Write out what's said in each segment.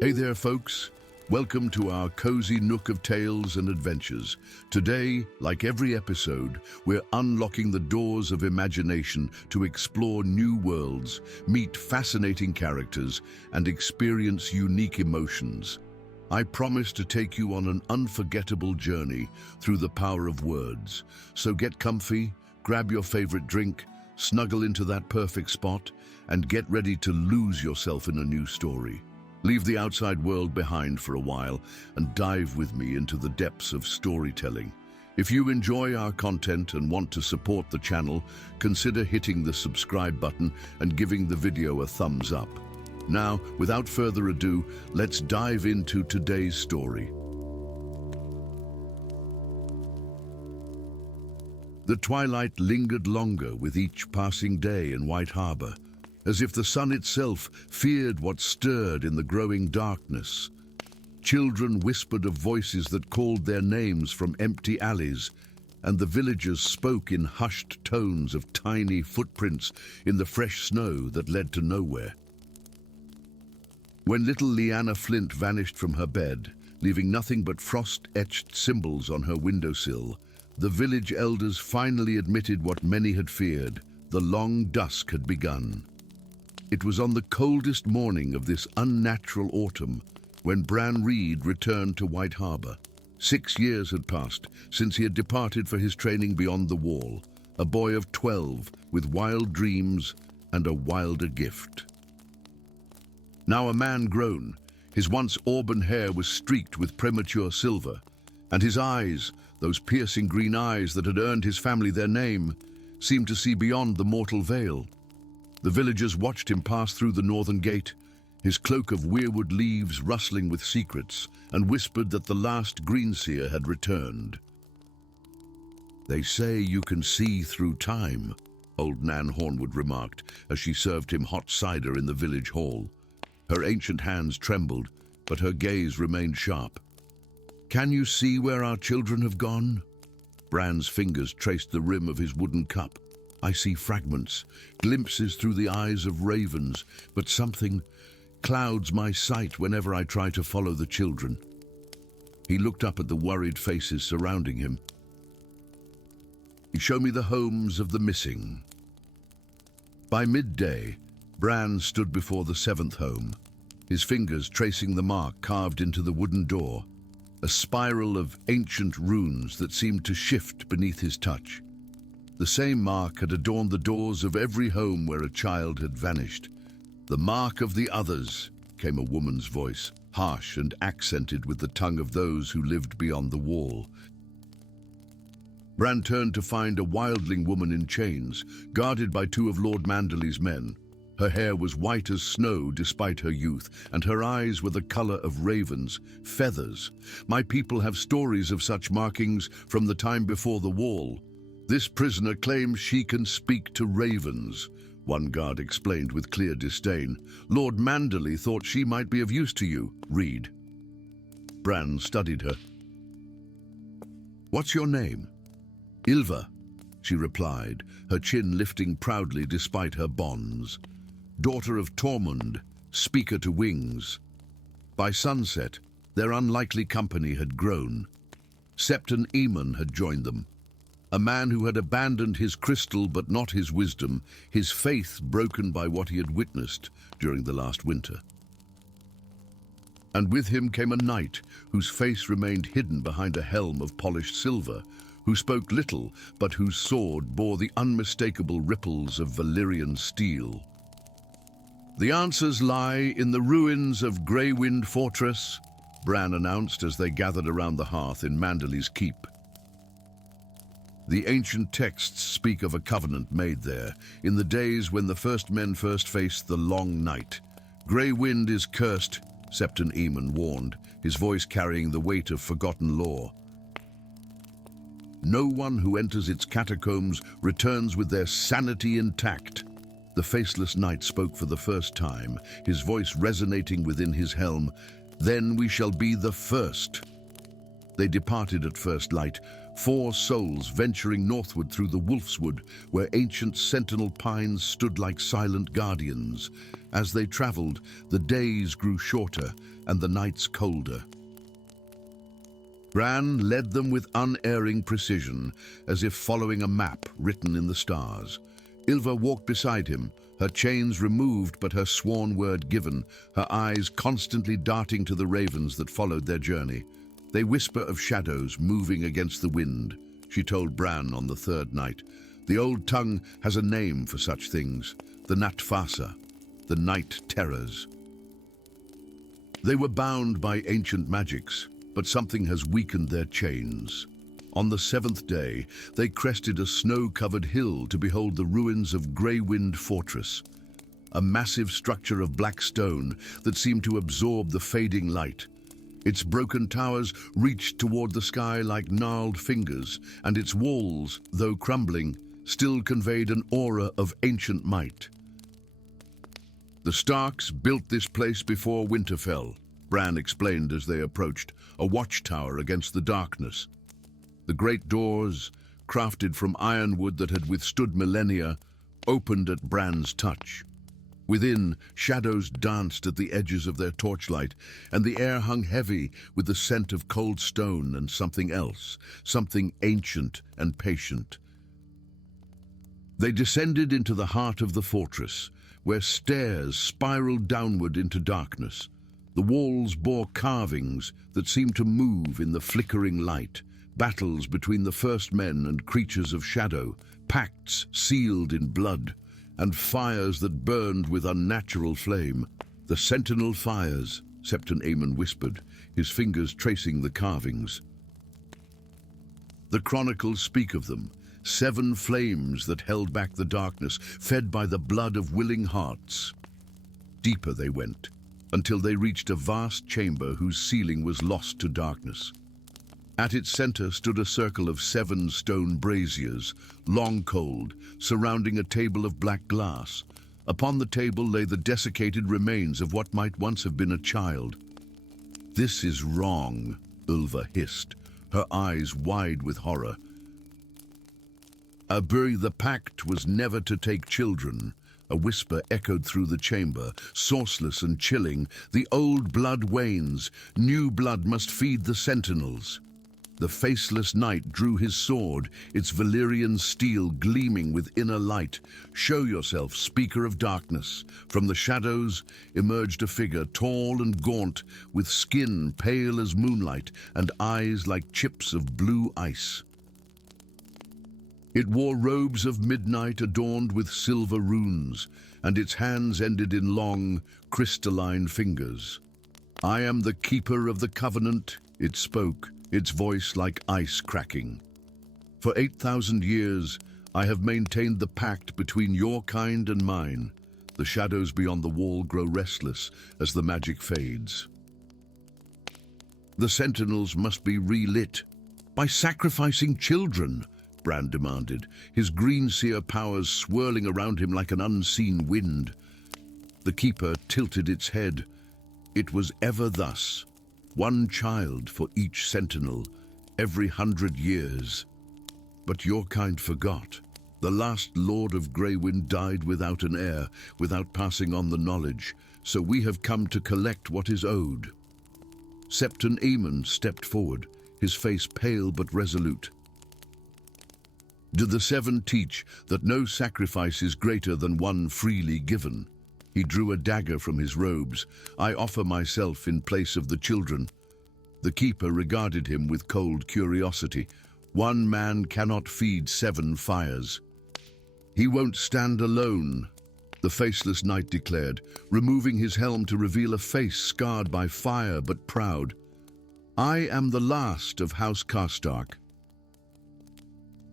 Hey there, folks. Welcome to our cozy nook of tales and adventures. Today, like every episode, we're unlocking the doors of imagination to explore new worlds, meet fascinating characters, and experience unique emotions. I promise to take you on an unforgettable journey through the power of words. So get comfy, grab your favorite drink, snuggle into that perfect spot, and get ready to lose yourself in a new story. Leave the outside world behind for a while and dive with me into the depths of storytelling. If you enjoy our content and want to support the channel, consider hitting the subscribe button and giving the video a thumbs up. Now, without further ado, let's dive into today's story. The twilight lingered longer with each passing day in White Harbor, as if the sun itself feared what stirred in the growing darkness. Children whispered of voices that called their names from empty alleys, and the villagers spoke in hushed tones of tiny footprints in the fresh snow that led to nowhere. When little Lyanna Flint vanished from her bed, leaving nothing but frost-etched symbols on her windowsill, the village elders finally admitted what many had feared: the long dusk had begun. It was on the coldest morning of this unnatural autumn when Bran Reed returned to White Harbor. 6 years had passed since he had departed for his training beyond the wall, a boy of 12 with wild dreams and a wilder gift. Now a man grown, his once auburn hair was streaked with premature silver, and his eyes, those piercing green eyes that had earned his family their name, seemed to see beyond the mortal veil. The villagers watched him pass through the northern gate, his cloak of weirwood leaves rustling with secrets, and whispered that the last greenseer had returned. "They say you can see through time," old Nan Hornwood remarked as she served him hot cider in the village hall. Her ancient hands trembled, but her gaze remained sharp. "Can you see where our children have gone?" Bran's fingers traced the rim of his wooden cup. "I see fragments, glimpses through the eyes of ravens, but something clouds my sight whenever I try to follow the children." He looked up at the worried faces surrounding him. "Show me the homes of the missing." By midday, Bran stood before the 7th home, his fingers tracing the mark carved into the wooden door, a spiral of ancient runes that seemed to shift beneath his touch. The same mark had adorned the doors of every home where a child had vanished. "The mark of the others," came a woman's voice, harsh and accented with the tongue of those who lived beyond the wall. Bran turned to find a wildling woman in chains, guarded by 2 of Lord Manderley's men. Her hair was white as snow despite her youth, and her eyes were the color of ravens' feathers. "My people have stories of such markings from the time before the wall. This prisoner claims she can speak to ravens," one guard explained with clear disdain. "Lord Manderley thought she might be of use to you, Reed." Bran studied her. "What's your name?" "Ylva," she replied, her chin lifting proudly despite her bonds. "Daughter of Tormund, speaker to wings." By sunset, their unlikely company had grown. Septon Eamon had joined them, a man who had abandoned his crystal but not his wisdom, his faith broken by what he had witnessed during the last winter. And with him came a knight whose face remained hidden behind a helm of polished silver, who spoke little but whose sword bore the unmistakable ripples of Valyrian steel. "The answers lie in the ruins of Greywind Fortress," Bran announced as they gathered around the hearth in Manderley's keep. The ancient texts speak of a covenant made there, in the days when the first men faced the long night. "Grey Wind is cursed," Septon Eamon warned, his voice carrying the weight of forgotten lore. "No one who enters its catacombs returns with their sanity intact." The faceless knight spoke for the first time, his voice resonating within his helm. "Then we shall be the first." They departed at first light, 4 souls venturing northward through the Wolfswood, where ancient sentinel pines stood like silent guardians. As they traveled, the days grew shorter and the nights colder. Bran led them with unerring precision, as if following a map written in the stars. Ylva walked beside him, her chains removed but her sworn word given, her eyes constantly darting to the ravens that followed their journey. They whisper of shadows moving against the wind, she told Bran on the third night. The old tongue has a name for such things, the Natfasa, the night terrors. They were bound by ancient magics, but something has weakened their chains. On the seventh day, they crested a snow-covered hill to behold the ruins of Greywind Fortress, a massive structure of black stone that seemed to absorb the fading light. Its broken towers reached toward the sky like gnarled fingers, and its walls, though crumbling, still conveyed an aura of ancient might. The Starks built this place before Winterfell, Bran explained as they approached, a watchtower against the darkness. The great doors, crafted from ironwood that had withstood millennia, opened at Bran's touch. Within, shadows danced at the edges of their torchlight, and the air hung heavy with the scent of cold stone and something else, something ancient and patient. They descended into the heart of the fortress, where stairs spiraled downward into darkness. The walls bore carvings that seemed to move in the flickering light, battles between the first men and creatures of shadow, pacts sealed in blood, and fires that burned with unnatural flame. The sentinel fires, Septon Aemon whispered, his fingers tracing the carvings. The Chronicles speak of them, 7 flames that held back the darkness, fed by the blood of willing hearts. Deeper they went, until they reached a vast chamber whose ceiling was lost to darkness. At its center stood a circle of 7 stone braziers, long cold, surrounding a table of black glass. Upon the table lay the desiccated remains of what might once have been a child. "This is wrong," Ylva hissed, her eyes wide with horror. The pact was never to take children." A whisper echoed through the chamber, sourceless and chilling. "The old blood wanes. New blood must feed the sentinels." The faceless knight drew his sword, its Valyrian steel gleaming with inner light. "Show yourself, speaker of darkness." From the shadows emerged a figure, tall and gaunt, with skin pale as moonlight and eyes like chips of blue ice. It wore robes of midnight adorned with silver runes, and its hands ended in long, crystalline fingers. "I am the keeper of the covenant," it spoke, its voice like ice cracking. "For 8,000 years, I have maintained the pact between your kind and mine." The shadows beyond the wall grow restless as the magic fades. "The sentinels must be relit." "By sacrificing children," Bran demanded, his green seer powers swirling around him like an unseen wind. The keeper tilted its head. "It was ever thus. 1 child for each sentinel, every 100 years. But your kind forgot. The last Lord of Greywind died without an heir, without passing on the knowledge, so we have come to collect what is owed." Septon Aemon stepped forward, his face pale but resolute. "Do the 7 teach that no sacrifice is greater than one freely given?" He drew a dagger from his robes. "I offer myself in place of the children." The keeper regarded him with cold curiosity. "1 man cannot feed 7 fires." "He won't stand alone," the faceless knight declared, removing his helm to reveal a face scarred by fire but proud. "I am the last of House Karstark.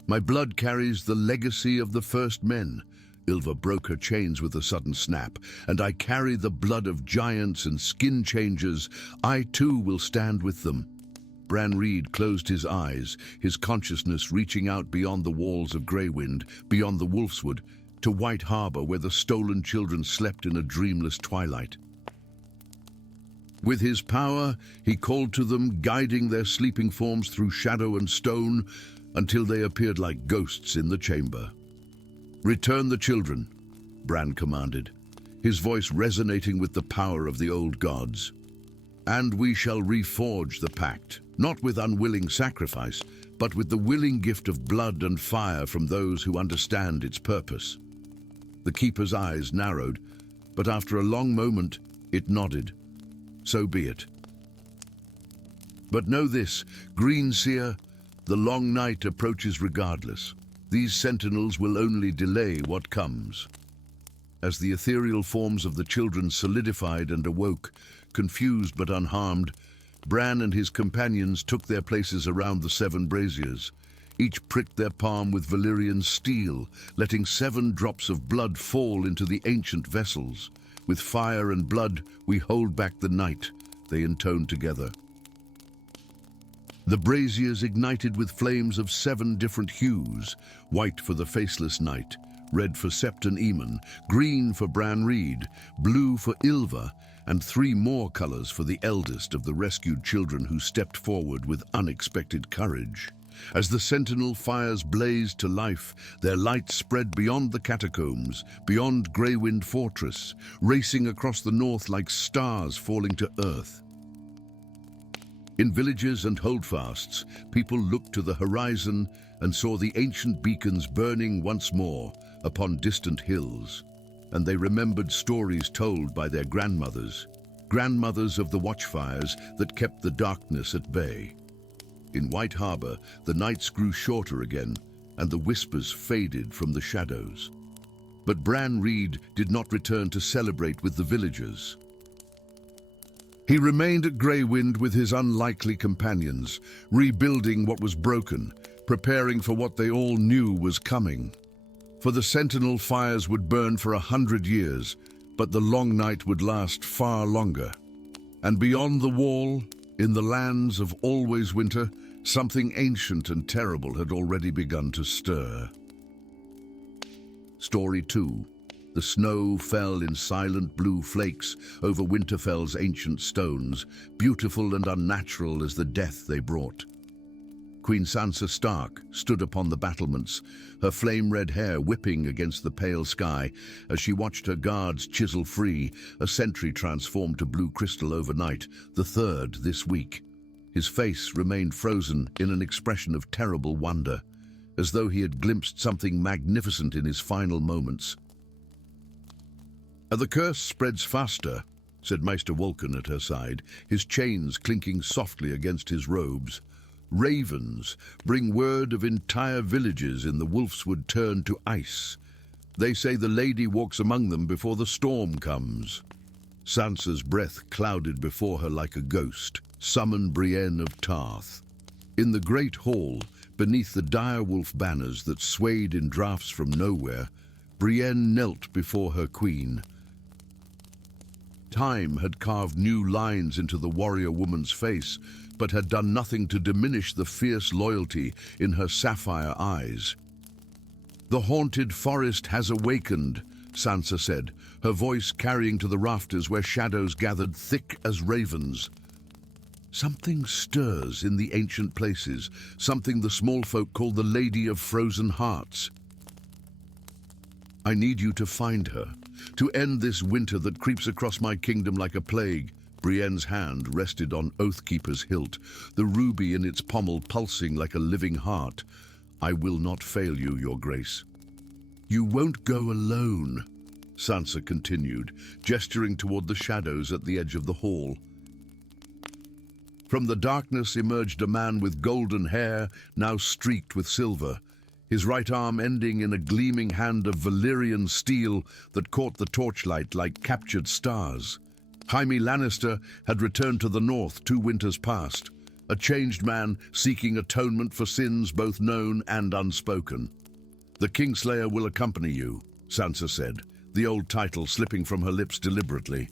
My blood carries the legacy of the first men." Ylva broke her chains with a sudden snap. "And I carry the blood of giants and skin changers. I too will stand with them." Bran Reed closed his eyes, his consciousness reaching out beyond the walls of Greywind, beyond the Wolfswood, to White Harbor where the stolen children slept in a dreamless twilight. With his power, he called to them, guiding their sleeping forms through shadow and stone, until they appeared like ghosts in the chamber. "Return the children," Bran commanded. his voice resonating with the power of the old gods. And we shall reforge the pact, not with unwilling sacrifice, but with the willing gift of blood and fire from those who understand its purpose. The keeper's eyes narrowed, but after a long moment, it nodded. So be it. But know this, Green Seer, the long night approaches regardless. These sentinels will only delay what comes. As the ethereal forms of the children solidified and awoke, confused but unharmed, Bran and his companions took their places around the 7 braziers. Each pricked their palm with Valyrian steel, letting 7 drops of blood fall into the ancient vessels. With fire and blood, we hold back the night, they intoned together. The braziers ignited with flames of 7 different hues, white for the faceless night, red for Septon Eamon, green for Bran Reed, blue for Ylva, and 3 more colors for the eldest of the rescued children who stepped forward with unexpected courage. As the sentinel fires blazed to life, their light spread beyond the catacombs, beyond Greywind Fortress, racing across the north like stars falling to earth. In villages and holdfasts, people looked to the horizon and saw the ancient beacons burning once more upon distant hills. And they remembered stories told by their grandmothers of the watchfires that kept the darkness at bay. In White Harbor, the nights grew shorter again, and the whispers faded from the shadows. But Bran Reed did not return to celebrate with the villagers. He remained at Greywind with his unlikely companions, rebuilding what was broken, preparing for what they all knew was coming. For the sentinel fires would burn for 100 years, but the long night would last far longer. And beyond the wall, in the lands of always winter, something ancient and terrible had already begun to stir. Story 2. The snow fell in silent blue flakes over Winterfell's ancient stones, beautiful and unnatural as the death they brought. Queen Sansa Stark stood upon the battlements, her flame-red hair whipping against the pale sky as she watched her guards chisel free a sentry transformed to blue crystal overnight, the 3rd this week. His face remained frozen in an expression of terrible wonder, as though he had glimpsed something magnificent in his final moments. "The curse spreads faster," said Maester Wolkan at her side, his chains clinking softly against his robes. "Ravens bring word of entire villages in the Wolfswood turn to ice. They say the lady walks among them before the storm comes." Sansa's breath clouded before her like a ghost. "Summon Brienne of Tarth." In the great hall, beneath the direwolf banners that swayed in drafts from nowhere, Brienne knelt before her queen. Time had carved new lines into the warrior woman's face, but had done nothing to diminish the fierce loyalty in her sapphire eyes. "The haunted forest has awakened," Sansa said, her voice carrying to the rafters where shadows gathered thick as ravens. "Something stirs in the ancient places, something the small folk call the Lady of Frozen Hearts. I need you to find her, to end this winter that creeps across my kingdom like a plague." Brienne's hand rested on Oathkeeper's hilt, the ruby in its pommel pulsing like a living heart. "I will not fail you, Your Grace." "You won't go alone," Sansa continued, gesturing toward the shadows at the edge of the hall. From the darkness emerged a man with golden hair, now streaked with silver, his right arm ending in a gleaming hand of Valyrian steel that caught the torchlight like captured stars. Jaime Lannister had returned to the north 2 winters past, a changed man seeking atonement for sins both known and unspoken. "The Kingslayer will accompany you," Sansa said, the old title slipping from her lips deliberately.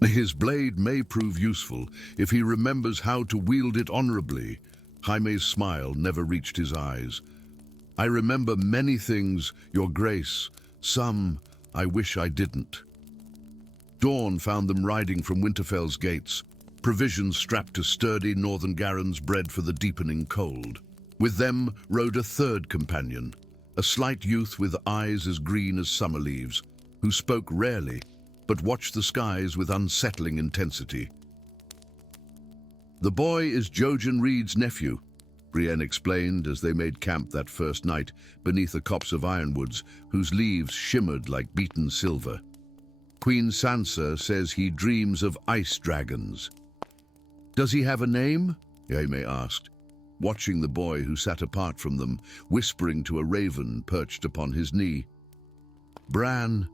"His blade may prove useful if he remembers how to wield it honorably." Jaime's smile never reached his eyes. "I remember many things, Your Grace. Some I wish I didn't." Dawn found them riding from Winterfell's gates, provisions strapped to sturdy northern garrons bred for the deepening cold. With them rode a 3rd companion, a slight youth with eyes as green as summer leaves, who spoke rarely, but watched the skies with unsettling intensity. "The boy is Jojen Reed's nephew," Brienne explained as they made camp that first night beneath a copse of ironwoods whose leaves shimmered like beaten silver. "Queen Sansa says he dreams of ice dragons." "Does he have a name?" Jaime asked, watching the boy who sat apart from them, whispering to a raven perched upon his knee. "Bran,"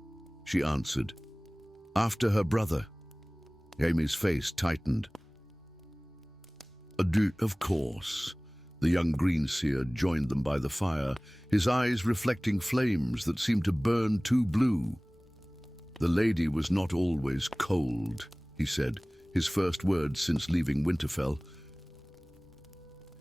she answered, "after her brother." Jaime's face tightened. Of course." The young greenseer joined them by the fire, his eyes reflecting flames that seemed to burn too blue. "The lady was not always cold," he said, his first words since leaving Winterfell.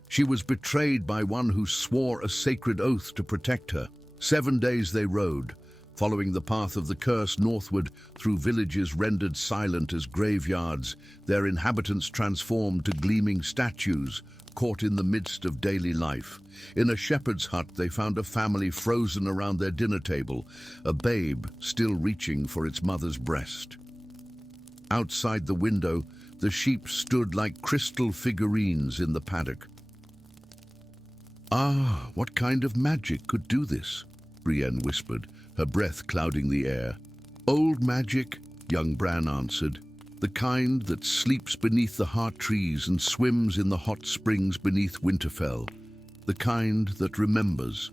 "She was betrayed by one who swore a sacred oath to protect her. 7 days they rode, following the path of the curse northward through villages rendered silent as graveyards, their inhabitants transformed to gleaming statues, caught in the midst of daily life. In a shepherd's hut they found a family frozen around their dinner table, a babe still reaching for its mother's breast. Outside the window, the sheep stood like crystal figurines in the paddock. "Ah, what kind of magic could do this?" Brienne whispered, her breath clouding the air. "Old magic," young Bran answered. "The kind that sleeps beneath the heart trees and swims in the hot springs beneath Winterfell. The kind that remembers."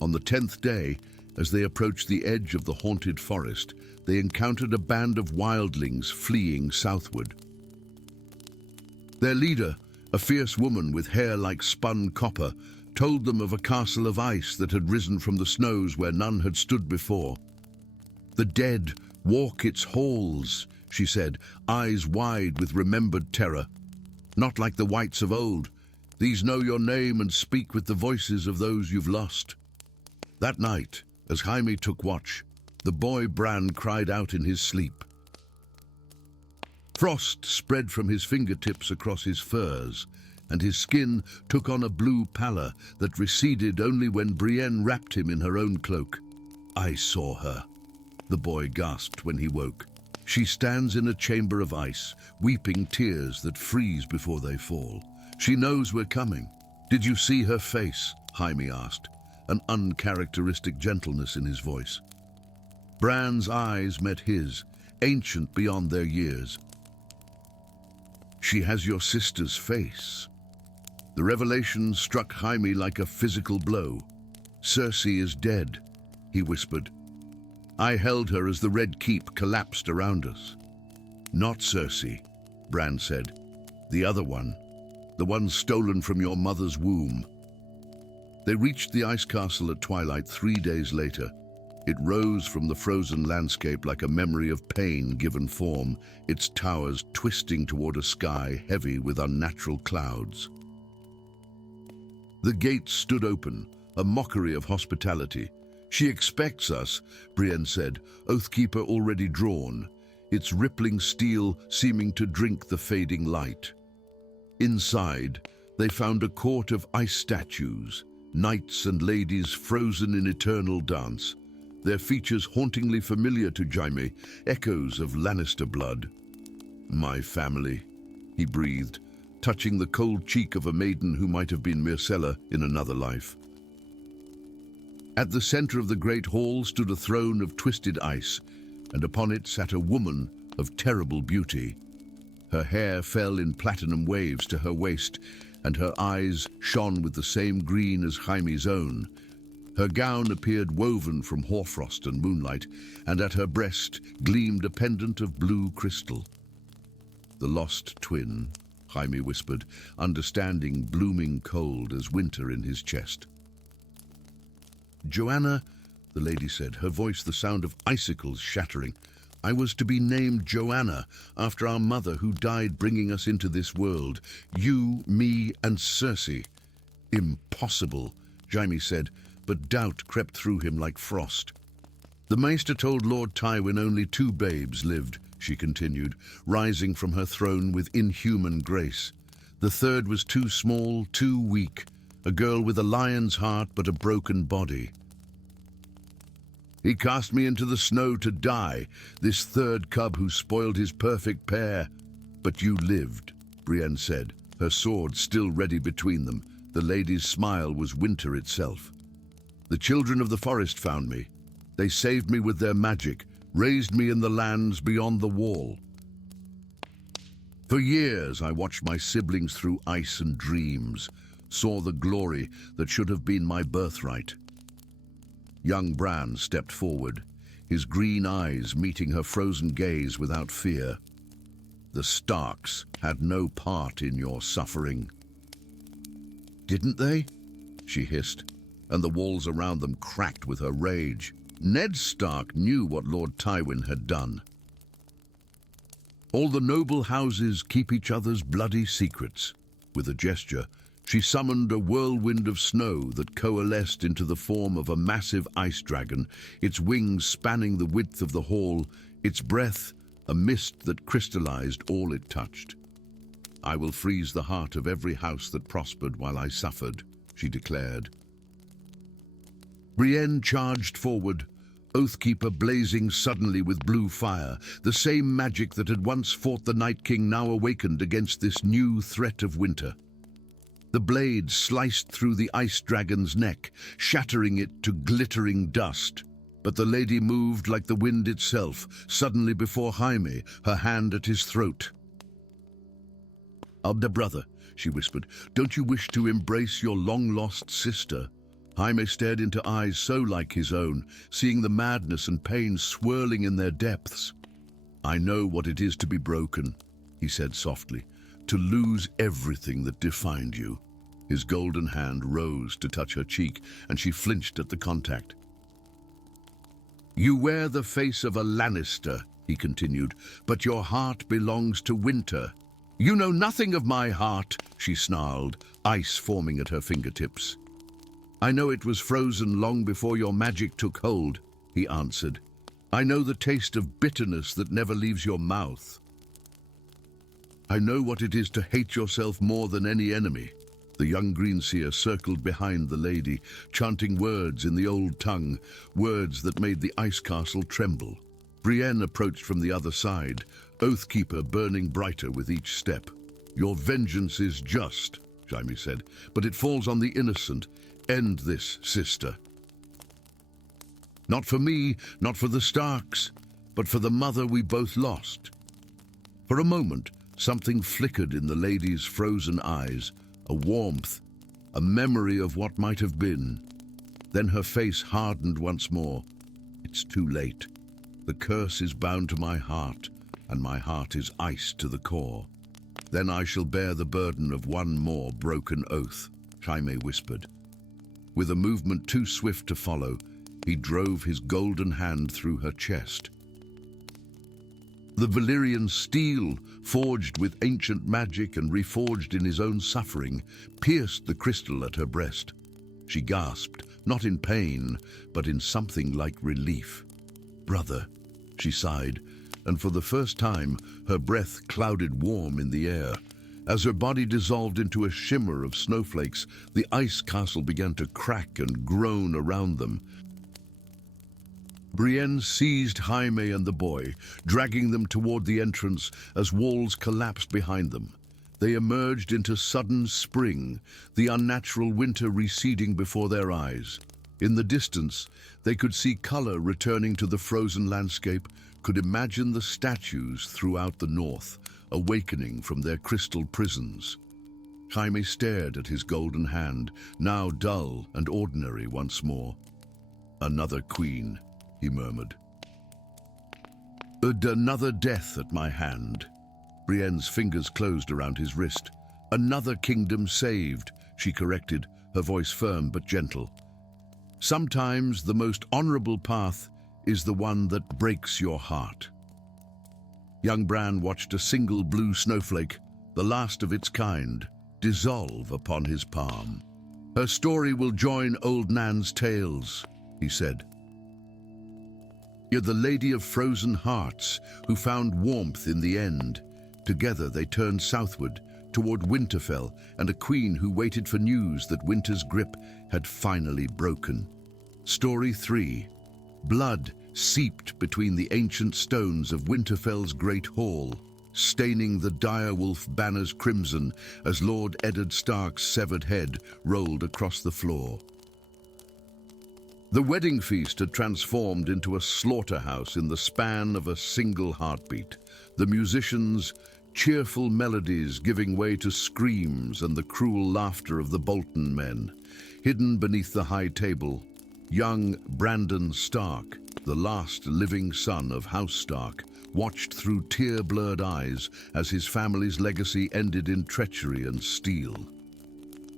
On the 10th day, as they approached the edge of the haunted forest, they encountered a band of wildlings fleeing southward. Their leader, a fierce woman with hair like spun copper, told them of a castle of ice that had risen from the snows where none had stood before. "The dead walk its halls," she said, eyes wide with remembered terror. "Not like the wights of old. These know your name and speak with the voices of those you've lost." That night, as Jaime took watch, the boy Bran cried out in his sleep. Frost spread from his fingertips across his furs, and his skin took on a blue pallor that receded only when Brienne wrapped him in her own cloak. "I saw her," the boy gasped when he woke. "She stands in a chamber of ice, weeping tears that freeze before they fall. She knows we're coming." "Did you see her face?" Jaime asked, an uncharacteristic gentleness in his voice. Bran's eyes met his, ancient beyond their years. "She has your sister's face." The revelation struck Jaime like a physical blow. "Cersei is dead," he whispered. "I held her as the Red Keep collapsed around us." "Not Cersei," Bran said. "The other one. The one stolen from your mother's womb." They reached the ice castle at twilight 3 days later. It rose from the frozen landscape like a memory of pain given form, its towers twisting toward a sky heavy with unnatural clouds. The gates stood open, a mockery of hospitality. "She expects us," Brienne said, Oathkeeper already drawn, its rippling steel seeming to drink the fading light. Inside, they found a court of ice statues, knights and ladies frozen in eternal dance, their features hauntingly familiar to Jaime, echoes of Lannister blood. "My family," he breathed, touching the cold cheek of a maiden who might have been Myrcella in another life. At the center of the great hall stood a throne of twisted ice, and upon it sat a woman of terrible beauty. Her hair fell in platinum waves to her waist, and her eyes shone with the same green as Jaime's own. Her gown appeared woven from hoarfrost and moonlight, and at her breast gleamed a pendant of blue crystal. "The lost twin," Jaime whispered, understanding blooming cold as winter in his chest. "Joanna," the lady said, her voice the sound of icicles shattering. "I was to be named Joanna after our mother who died bringing us into this world. You, me, and Cersei." "Impossible," Jaime said, but doubt crept through him like frost. "The Maester told Lord Tywin only 2 babes lived," she continued, rising from her throne with inhuman grace. "The third was too small, too weak, a girl with a lion's heart but a broken body." He cast me into the snow to die, this third cub who spoiled his perfect pair. But you lived, Brienne said, her sword still ready between them. The lady's smile was winter itself. The children of the forest found me. They saved me with their magic, raised me in the lands beyond the wall. For years I watched my siblings through ice and dreams, saw the glory that should have been my birthright. Young Bran stepped forward, his green eyes meeting her frozen gaze without fear. The Starks had no part in your suffering. Didn't they? She hissed, and the walls around them cracked with her rage. Ned Stark knew what Lord Tywin had done. All the noble houses keep each other's bloody secrets. With a gesture, she summoned a whirlwind of snow that coalesced into the form of a massive ice dragon, its wings spanning the width of the hall, its breath a mist that crystallized all it touched. I will freeze the heart of every house that prospered while I suffered, she declared. Brienne charged forward, Oathkeeper blazing suddenly with blue fire. The same magic that had once fought the Night King now awakened against this new threat of winter. The blade sliced through the ice dragon's neck, shattering it to glittering dust. But the lady moved like the wind itself, suddenly before Jaime, her hand at his throat. "Elder brother," she whispered, "don't you wish to embrace your long-lost sister?" Jaime stared into eyes so like his own, seeing the madness and pain swirling in their depths. "I know what it is to be broken," he said softly, "to lose everything that defined you." His golden hand rose to touch her cheek, and she flinched at the contact. "You wear the face of a Lannister," he continued, "but your heart belongs to Winter." "You know nothing of my heart," she snarled, ice forming at her fingertips. "I know it was frozen long before your magic took hold," he answered. "I know the taste of bitterness that never leaves your mouth. I know what it is to hate yourself more than any enemy." The young greenseer circled behind the lady, chanting words in the old tongue, words that made the ice castle tremble. Brienne approached from the other side, Oathkeeper burning brighter with each step. "Your vengeance is just," Jaime said, "but it falls on the innocent. End this, sister. Not for me, not for the Starks, but for the mother we both lost." For a moment, something flickered in the lady's frozen eyes, a warmth, a memory of what might have been. Then her face hardened once more. "It's too late. The curse is bound to my heart, and my heart is ice to the core. Then I shall bear the burden of one more broken oath," Jaime whispered. With a movement too swift to follow, he drove his golden hand through her chest. The Valyrian steel, forged with ancient magic and reforged in his own suffering, pierced the crystal at her breast. She gasped, not in pain, but in something like relief. "Brother," she sighed, and for the first time, her breath clouded warm in the air. As her body dissolved into a shimmer of snowflakes, the ice castle began to crack and groan around them. Brienne seized Jaime and the boy, dragging them toward the entrance as walls collapsed behind them. They emerged into sudden spring, the unnatural winter receding before their eyes. In the distance, they could see color returning to the frozen landscape, could imagine the statues throughout the north, awakening from their crystal prisons. Jaime stared at his golden hand, now dull and ordinary once more. "Another queen," he murmured. "Another death at my hand." Brienne's fingers closed around his wrist. "Another kingdom saved," she corrected, her voice firm but gentle. "Sometimes the most honorable path is the one that breaks your heart." Young Bran watched a single blue snowflake, the last of its kind, dissolve upon his palm. "Her story will join old Nan's tales," he said. "You're the Lady of Frozen Hearts, who found warmth in the end." Together they turned southward, toward Winterfell, and a queen who waited for news that winter's grip had finally broken. Story 3. Blood seeped between the ancient stones of Winterfell's great hall, staining the direwolf banners crimson as Lord Eddard Stark's severed head rolled across the floor. The wedding feast had transformed into a slaughterhouse in the span of a single heartbeat, the musicians' cheerful melodies giving way to screams and the cruel laughter of the Bolton men. Hidden beneath the high table, young Brandon Stark, the last living son of House Stark, watched through tear-blurred eyes as his family's legacy ended in treachery and steel.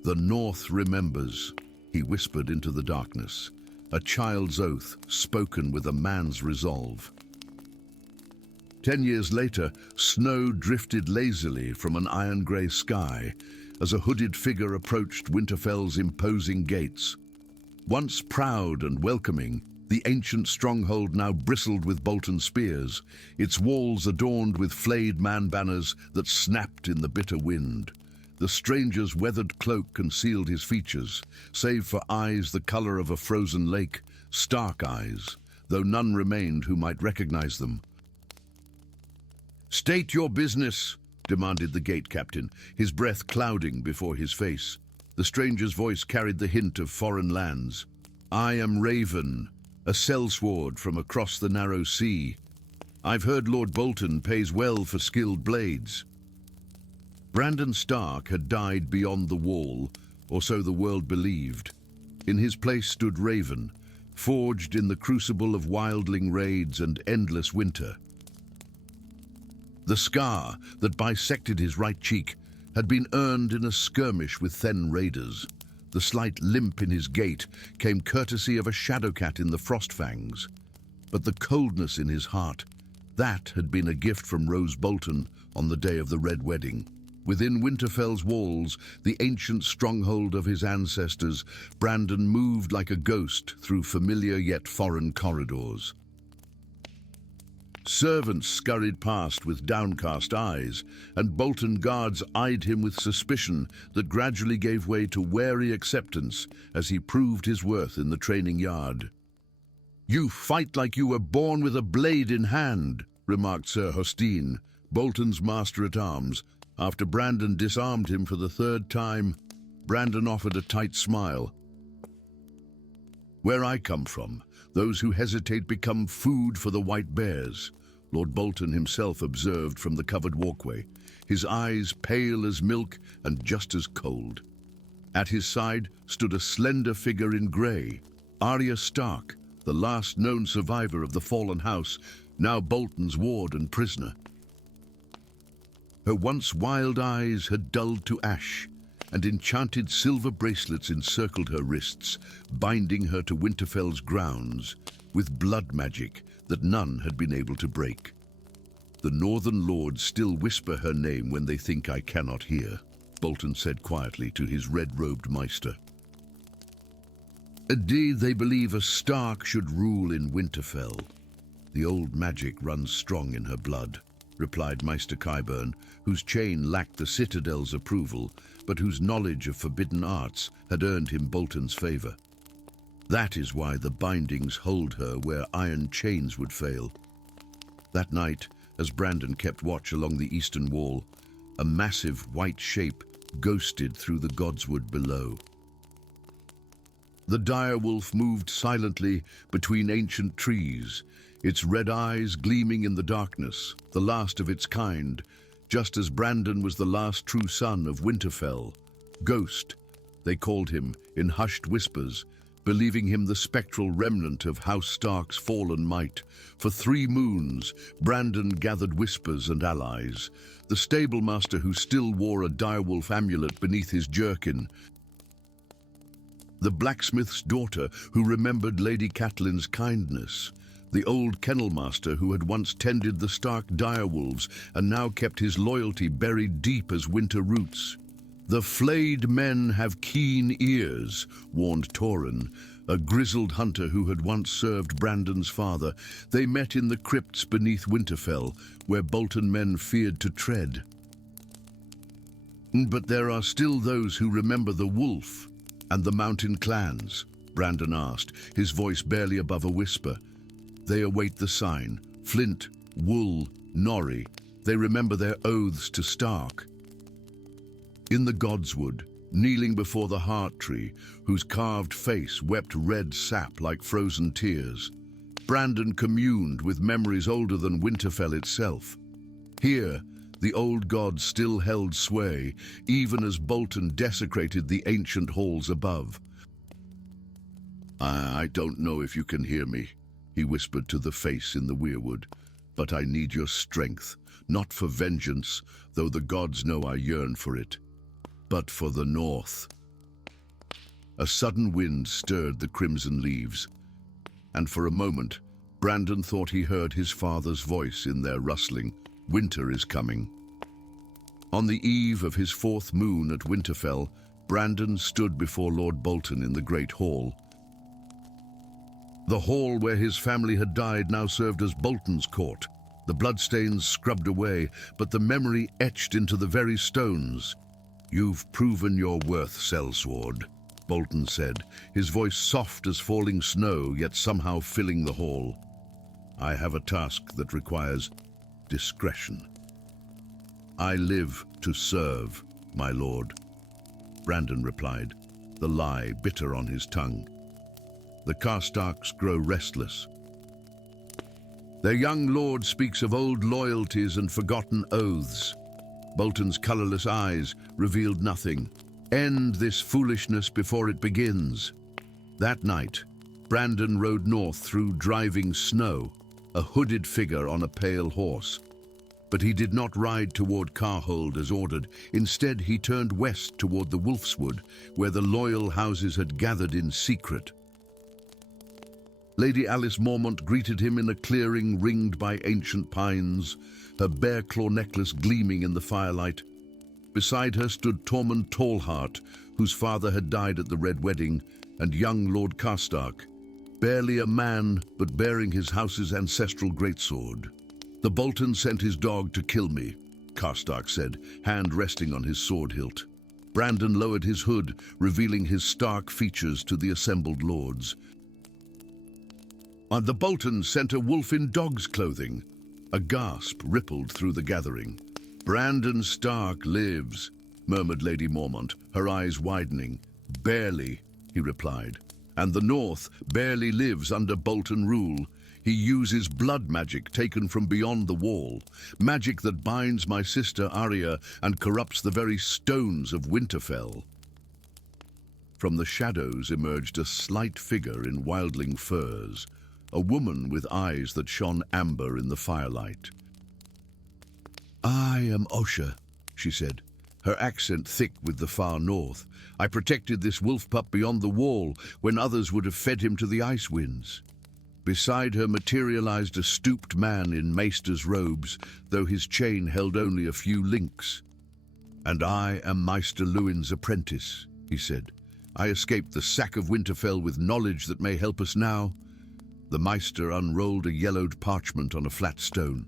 "The North remembers," he whispered into the darkness, a child's oath spoken with a man's resolve. 10 years later, snow drifted lazily from an iron-grey sky as a hooded figure approached Winterfell's imposing gates. Once proud and welcoming, the ancient stronghold now bristled with Bolton spears, its walls adorned with flayed man banners that snapped in the bitter wind. The stranger's weathered cloak concealed his features, save for eyes the color of a frozen lake, stark eyes, though none remained who might recognize them. "State your business," demanded the gate captain, his breath clouding before his face. The stranger's voice carried the hint of foreign lands. "I am Raven, a sellsword from across the narrow sea. I've heard Lord Bolton pays well for skilled blades." Brandon Stark had died beyond the wall, or so the world believed. In his place stood Raven, forged in the crucible of wildling raids and endless winter. The scar that bisected his right cheek had been earned in a skirmish with Thenn raiders. The slight limp in his gait came courtesy of a shadowcat in the Frostfangs. But the coldness in his heart, that had been a gift from Rose Bolton on the day of the Red Wedding. Within Winterfell's walls, the ancient stronghold of his ancestors, Brandon moved like a ghost through familiar yet foreign corridors. Servants scurried past with downcast eyes, and Bolton guards eyed him with suspicion that gradually gave way to wary acceptance as he proved his worth in the training yard. "You fight like you were born with a blade in hand," remarked Sir Hostine, Bolton's master-at-arms. After Brandon disarmed him for the third time, Brandon offered a tight smile. "Where I come from, those who hesitate become food for the white bears," Lord Bolton himself observed from the covered walkway, his eyes pale as milk and just as cold. At his side stood a slender figure in grey, Arya Stark, the last known survivor of the fallen house, now Bolton's ward and prisoner. Her once wild eyes had dulled to ash, and enchanted silver bracelets encircled her wrists, binding her to Winterfell's grounds with blood magic that none had been able to break. "The Northern Lords still whisper her name when they think I cannot hear," Bolton said quietly to his red-robed maester. "Indeed, they believe a Stark should rule in Winterfell. The old magic runs strong in her blood," replied Maester Qyburn, whose chain lacked the Citadel's approval, but whose knowledge of forbidden arts had earned him Bolton's favor. "That is why the bindings hold her where iron chains would fail." That night, as Brandon kept watch along the eastern wall, a massive white shape ghosted through the godswood below. The direwolf moved silently between ancient trees, its red eyes gleaming in the darkness, the last of its kind, just as Brandon was the last true son of Winterfell. Ghost, they called him in hushed whispers, believing him the spectral remnant of House Stark's fallen might. For 3 moons, Brandon gathered whispers and allies. The stablemaster who still wore a direwolf amulet beneath his jerkin, the blacksmith's daughter who remembered Lady Catelyn's kindness, the old kennel master who had once tended the Stark direwolves and now kept his loyalty buried deep as winter roots. "The flayed men have keen ears," warned Torren, a grizzled hunter who had once served Brandon's father. They met in the crypts beneath Winterfell, where Bolton men feared to tread. "But there are still those who remember the wolf and the mountain clans," Brandon asked, his voice barely above a whisper. They await the sign. Flint, Wool, Norrie. They remember their oaths to Stark. In the godswood, kneeling before the heart tree, whose carved face wept red sap like frozen tears, Brandon communed with memories older than Winterfell itself. Here, the old gods still held sway, even as Bolton desecrated the ancient halls above. I don't know if you can hear me," he whispered to the face in the weirwood, "but I need your strength, not for vengeance, though the gods know I yearn for it, but for the north." A sudden wind stirred the crimson leaves, and for a moment, Brandon thought he heard his father's voice in their rustling. Winter is coming. On the eve of his 4th moon at Winterfell, Brandon stood before Lord Bolton in the Great Hall. The hall where his family had died now served as Bolton's court. The bloodstains scrubbed away, but the memory etched into the very stones. "You've proven your worth, sellsword," Bolton said, his voice soft as falling snow, yet somehow filling the hall. "I have a task that requires discretion." "I live to serve, my lord," Brandon replied, the lie bitter on his tongue. The Karstarks grow restless. Their young lord speaks of old loyalties and forgotten oaths. Bolton's colorless eyes revealed nothing. "End this foolishness before it begins." That night, Brandon rode north through driving snow, a hooded figure on a pale horse. But he did not ride toward Carhold as ordered. Instead, he turned west toward the Wolfswood, where the loyal houses had gathered in secret. Lady Alice Mormont greeted him in a clearing ringed by ancient pines, her bear claw necklace gleaming in the firelight. Beside her stood Tormund Tallheart, whose father had died at the Red Wedding, and young Lord Karstark, barely a man but bearing his house's ancestral greatsword. "The Bolton sent his dog to kill me," Karstark said, hand resting on his sword hilt. Brandon lowered his hood, revealing his stark features to the assembled lords. "And the Boltons sent a wolf in dog's clothing." A gasp rippled through the gathering. "Brandon Stark lives," murmured Lady Mormont, her eyes widening. "Barely," he replied. "And the North barely lives under Bolton rule. He uses blood magic taken from beyond the wall, magic that binds my sister Arya and corrupts the very stones of Winterfell." From the shadows emerged a slight figure in wildling furs, a woman with eyes that shone amber in the firelight. "I am Osha," she said, her accent thick with the far north. "I protected this wolf pup beyond the wall when others would have fed him to the ice winds." Beside her materialized a stooped man in maester's robes, though his chain held only a few links. "And I am Maester Luwin's apprentice," he said. "I escaped the sack of Winterfell with knowledge that may help us now." The Maester unrolled a yellowed parchment on a flat stone.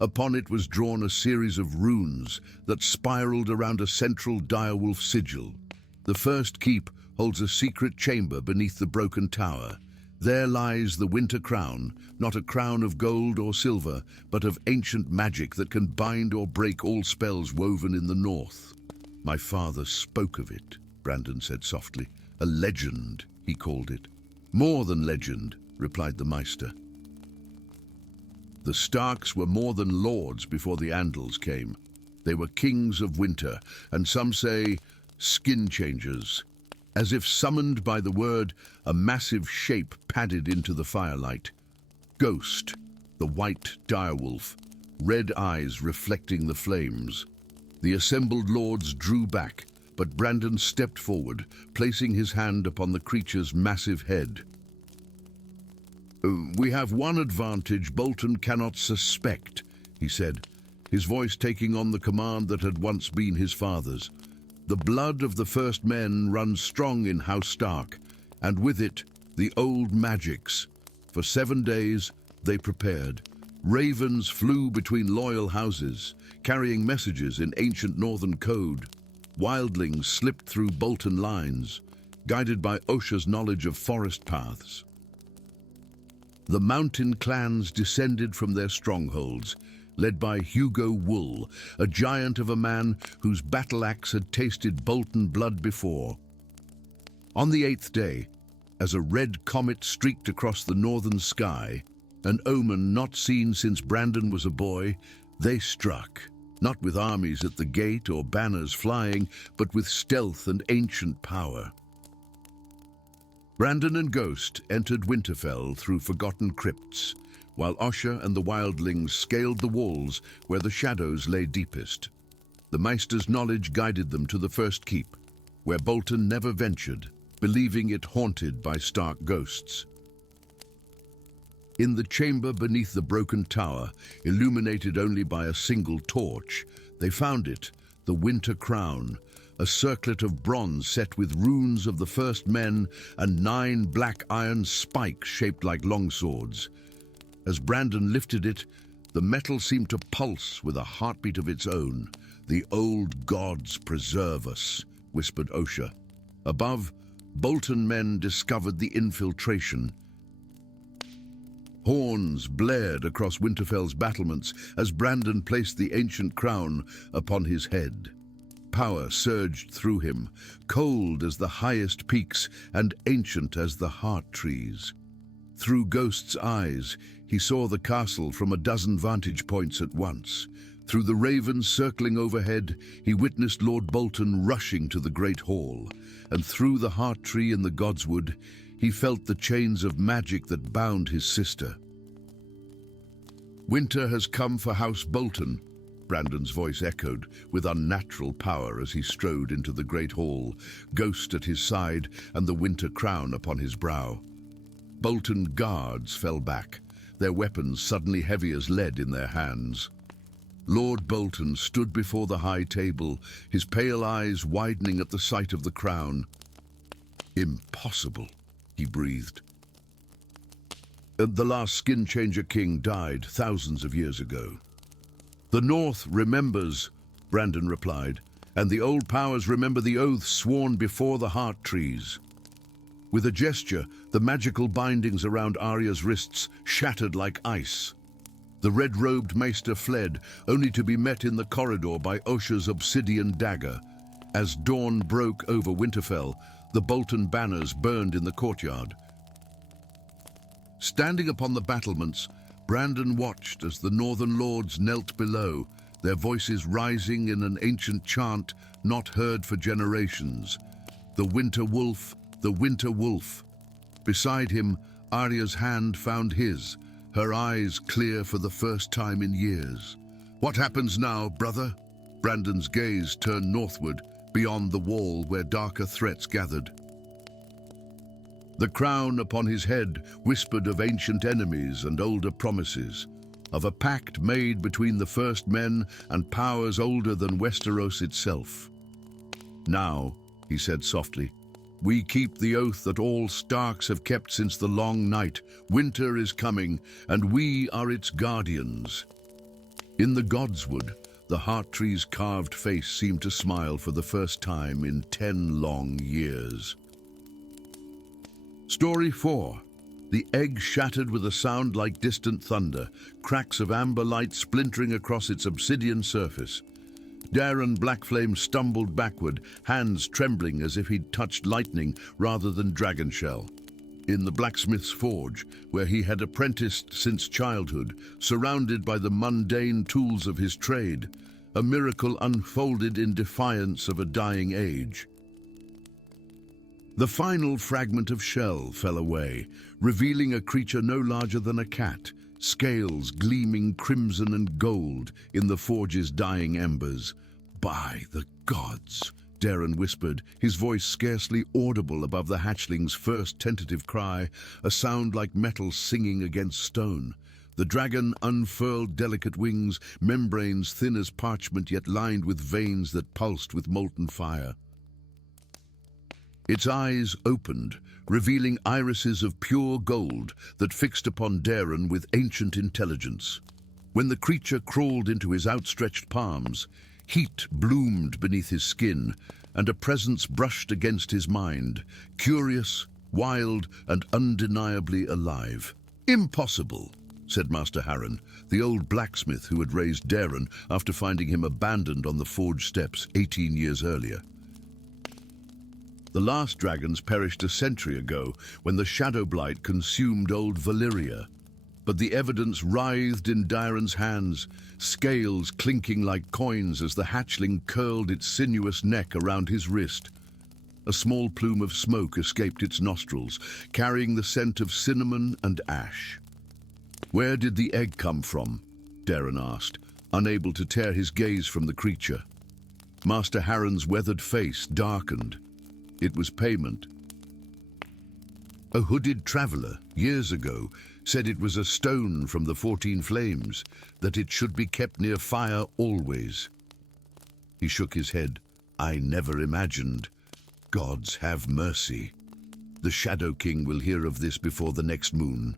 Upon it was drawn a series of runes that spiraled around a central direwolf sigil. The first keep holds a secret chamber beneath the broken tower. There lies the Winter Crown, not a crown of gold or silver, but of ancient magic that can bind or break all spells woven in the north. "My father spoke of it," Brandon said softly. "A legend, he called it." "More than legend," replied the Maester. The Starks were more than lords before the Andals came. They were kings of winter, and some say skin changers. As if summoned by the word, a massive shape padded into the firelight. Ghost, the white direwolf, red eyes reflecting the flames. The assembled lords drew back, but Brandon stepped forward, placing his hand upon the creature's massive head. "We have one advantage Bolton cannot suspect," he said, his voice taking on the command that had once been his father's. "The blood of the first men runs strong in House Stark, and with it, the old magics. For 7 days, they prepared. Ravens flew between loyal houses, carrying messages in ancient northern code. Wildlings slipped through Bolton lines, guided by Osha's knowledge of forest paths. The mountain clans descended from their strongholds, led by Hugo Wool, a giant of a man whose battle axe had tasted Bolton blood before. On the 8th day, as a red comet streaked across the northern sky, an omen not seen since Brandon was a boy, they struck, not with armies at the gate or banners flying, but with stealth and ancient power. Brandon and Ghost entered Winterfell through forgotten crypts, while Osha and the wildlings scaled the walls where the shadows lay deepest. The Maester's knowledge guided them to the first keep, where Bolton never ventured, believing it haunted by stark ghosts. In the chamber beneath the broken tower, illuminated only by a single torch, they found it, the Winter Crown, a circlet of bronze set with runes of the first men and 9 black iron spikes shaped like longswords. As Brandon lifted it, the metal seemed to pulse with a heartbeat of its own. "The old gods preserve us," whispered Osha. Above, Bolton men discovered the infiltration. Horns blared across Winterfell's battlements as Brandon placed the ancient crown upon his head. Power surged through him, cold as the highest peaks and ancient as the heart trees. Through Ghost's eyes, he saw the castle from a dozen vantage points at once. Through the ravens circling overhead, he witnessed Lord Bolton rushing to the great hall. And through the heart tree in the Godswood, he felt the chains of magic that bound his sister. "Winter has come for House Bolton," Brandon's voice echoed with unnatural power as he strode into the great hall, Ghost at his side and the Winter Crown upon his brow. Bolton guards fell back, their weapons suddenly heavy as lead in their hands. Lord Bolton stood before the high table, his pale eyes widening at the sight of the crown. "Impossible," he breathed. "The last skin-changer king died thousands of years ago." "The North remembers," Brandon replied, "and the old powers remember the oaths sworn before the heart trees." With a gesture, the magical bindings around Arya's wrists shattered like ice. The red-robed maester fled, only to be met in the corridor by Osha's obsidian dagger. As dawn broke over Winterfell, the Bolton banners burned in the courtyard. Standing upon the battlements, Brandon watched as the northern lords knelt below, their voices rising in an ancient chant not heard for generations. "The Winter Wolf, the Winter Wolf." Beside him, Arya's hand found his, her eyes clear for the first time in years. "What happens now, brother?" Brandon's gaze turned northward, beyond the wall where darker threats gathered. The crown upon his head whispered of ancient enemies and older promises, of a pact made between the first men and powers older than Westeros itself. "Now," he said softly, "we keep the oath that all Starks have kept since the long night. Winter is coming, and we are its guardians." In the Godswood, the heart tree's carved face seemed to smile for the first time in 10 long years. Story 4. The egg shattered with a sound like distant thunder, cracks of amber light splintering across its obsidian surface. Darren Blackflame stumbled backward, hands trembling as if he'd touched lightning rather than dragon shell. In the blacksmith's forge, where he had apprenticed since childhood, surrounded by the mundane tools of his trade, a miracle unfolded in defiance of a dying age. The final fragment of shell fell away, revealing a creature no larger than a cat, scales gleaming crimson and gold in the forge's dying embers. "By the gods," Darren whispered, his voice scarcely audible above the hatchling's first tentative cry, a sound like metal singing against stone. The dragon unfurled delicate wings, membranes thin as parchment yet lined with veins that pulsed with molten fire. Its eyes opened, revealing irises of pure gold that fixed upon Darren with ancient intelligence. When the creature crawled into his outstretched palms, heat bloomed beneath his skin, and a presence brushed against his mind, curious, wild, and undeniably alive. Impossible, said Master Harren, the old blacksmith who had raised Darren after finding him abandoned on the forge steps 18 years earlier. The last dragons perished a century ago when the shadow blight consumed old Valyria. But the evidence writhed in Darren's hands, scales clinking like coins as the hatchling curled its sinuous neck around his wrist. A small plume of smoke escaped its nostrils, carrying the scent of cinnamon and ash. Where did the egg come from? Darren asked, unable to tear his gaze from the creature. Master Harren's weathered face darkened. It was payment. A hooded traveller, years ago, said it was a stone from the 14 flames, that it should be kept near fire always. He shook his head. I never imagined. Gods have mercy. The Shadow King will hear of this before the next moon.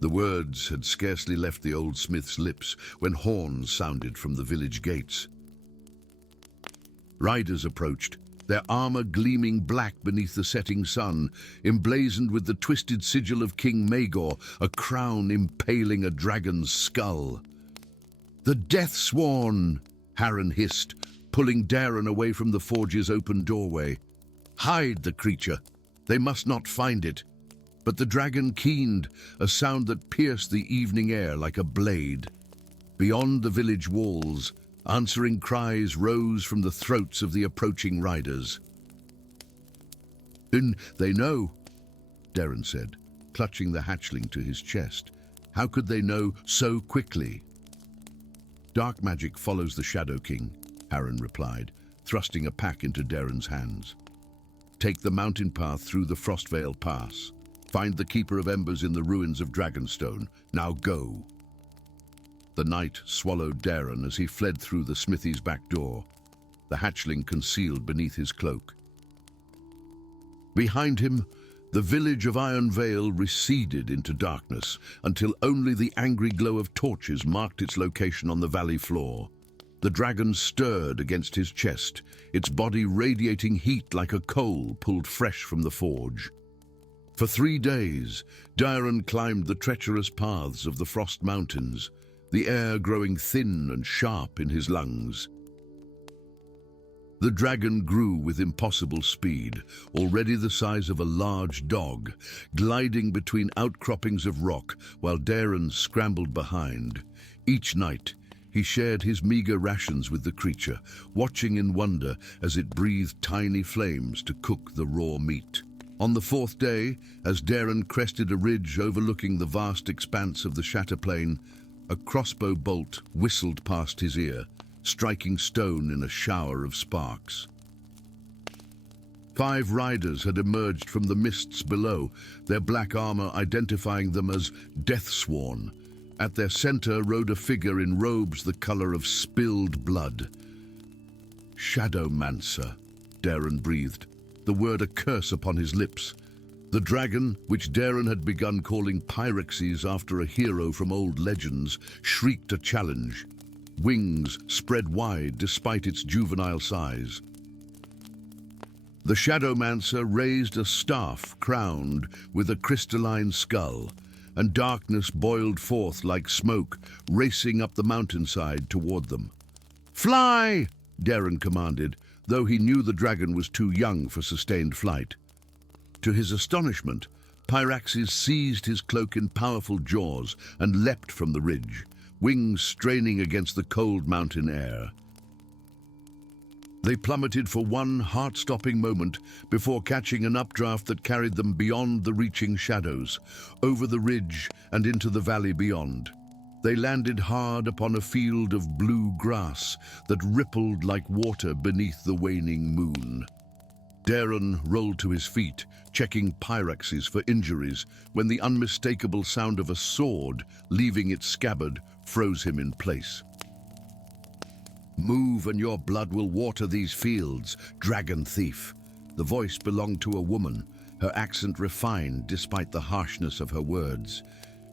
The words had scarcely left the old smith's lips when horns sounded from the village gates. Riders approached, their armor gleaming black beneath the setting sun, emblazoned with the twisted sigil of King Maegor, a crown impaling a dragon's skull. The Death Sworn, Harren hissed, pulling Darren away from the forge's open doorway. Hide the creature. They must not find it. But the dragon keened, a sound that pierced the evening air like a blade. Beyond the village walls, answering cries rose from the throats of the approaching riders. Then they know, Darren said, clutching the hatchling to his chest. How could they know so quickly? Dark magic follows the Shadow King, Harren replied, thrusting a pack into Darren's hands. Take the mountain path through the Frostvale Pass. Find the Keeper of Embers in the ruins of Dragonstone. Now go. The night swallowed Darren as he fled through the smithy's back door, the hatchling concealed beneath his cloak. Behind him, the village of Iron Vale receded into darkness until only the angry glow of torches marked its location on the valley floor. The dragon stirred against his chest, its body radiating heat like a coal pulled fresh from the forge. For 3 days, Darren climbed the treacherous paths of the Frost Mountains, the air growing thin and sharp in his lungs. The dragon grew with impossible speed, already the size of a large dog, gliding between outcroppings of rock while Darren scrambled behind. Each night, he shared his meager rations with the creature, watching in wonder as it breathed tiny flames to cook the raw meat. On the 4th day, as Darren crested a ridge overlooking the vast expanse of the Shatterplain, a crossbow bolt whistled past his ear, striking stone in a shower of sparks. 5 riders had emerged from the mists below, their black armor identifying them as Deathsworn. At their center rode a figure in robes the color of spilled blood. Shadowmancer, Darren breathed, the word a curse upon his lips. The dragon, which Darren had begun calling Pyraxes after a hero from old legends, shrieked a challenge. Wings spread wide despite its juvenile size. The Shadowmancer raised a staff crowned with a crystalline skull, and darkness boiled forth like smoke, racing up the mountainside toward them. Fly! Darren commanded, though he knew the dragon was too young for sustained flight. To his astonishment, Pyraxes seized his cloak in powerful jaws and leapt from the ridge, wings straining against the cold mountain air. They plummeted for one heart-stopping moment before catching an updraft that carried them beyond the reaching shadows, over the ridge and into the valley beyond. They landed hard upon a field of blue grass that rippled like water beneath the waning moon. Darren rolled to his feet, checking Pyraxes for injuries, when the unmistakable sound of a sword leaving its scabbard froze him in place. Move and your blood will water these fields, dragon thief. The voice belonged to a woman, her accent refined despite the harshness of her words.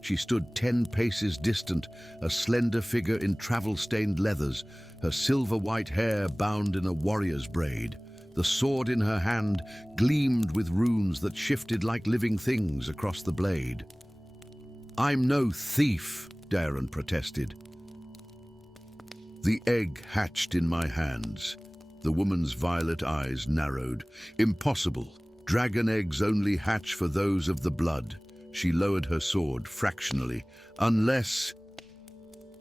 She stood 10 paces distant, a slender figure in travel-stained leathers, her silver-white hair bound in a warrior's braid. The sword in her hand gleamed with runes that shifted like living things across the blade. "I'm no thief," Darren protested. "The egg hatched in my hands." The woman's violet eyes narrowed. "Impossible. Dragon eggs only hatch for those of the blood." She lowered her sword fractionally. "Unless—"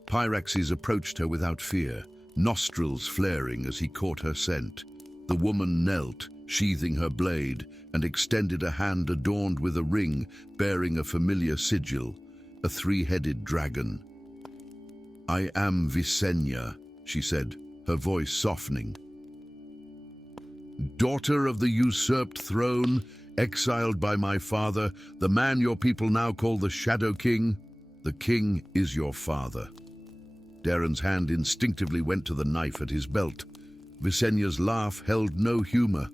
Pyraxes approached her without fear, nostrils flaring as he caught her scent. The woman knelt, sheathing her blade, and extended a hand adorned with a ring bearing a familiar sigil, a three-headed dragon. "I am Visenya," she said, her voice softening. "Daughter of the usurped throne, exiled by my father, the man your people now call the Shadow King. The king is your father." Darren's hand instinctively went to the knife at his belt. Visenya's laugh held no humor.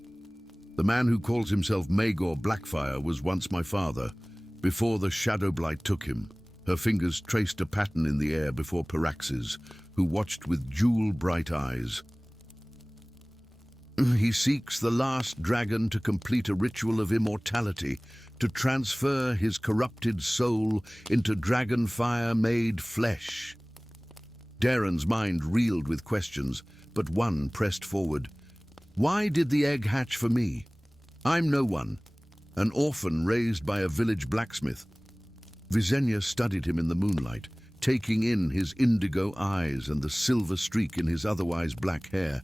"The man who calls himself Maegor Blackfire was once my father, before the Shadow Blight took him." Her fingers traced a pattern in the air before Pyraxes, who watched with jewel-bright eyes. "He seeks the last dragon to complete a ritual of immortality, to transfer his corrupted soul into dragon fire made flesh." Darren's mind reeled with questions, but one pressed forward. "Why did the egg hatch for me? I'm no one, an orphan raised by a village blacksmith." Visenya studied him in the moonlight, taking in his indigo eyes and the silver streak in his otherwise black hair.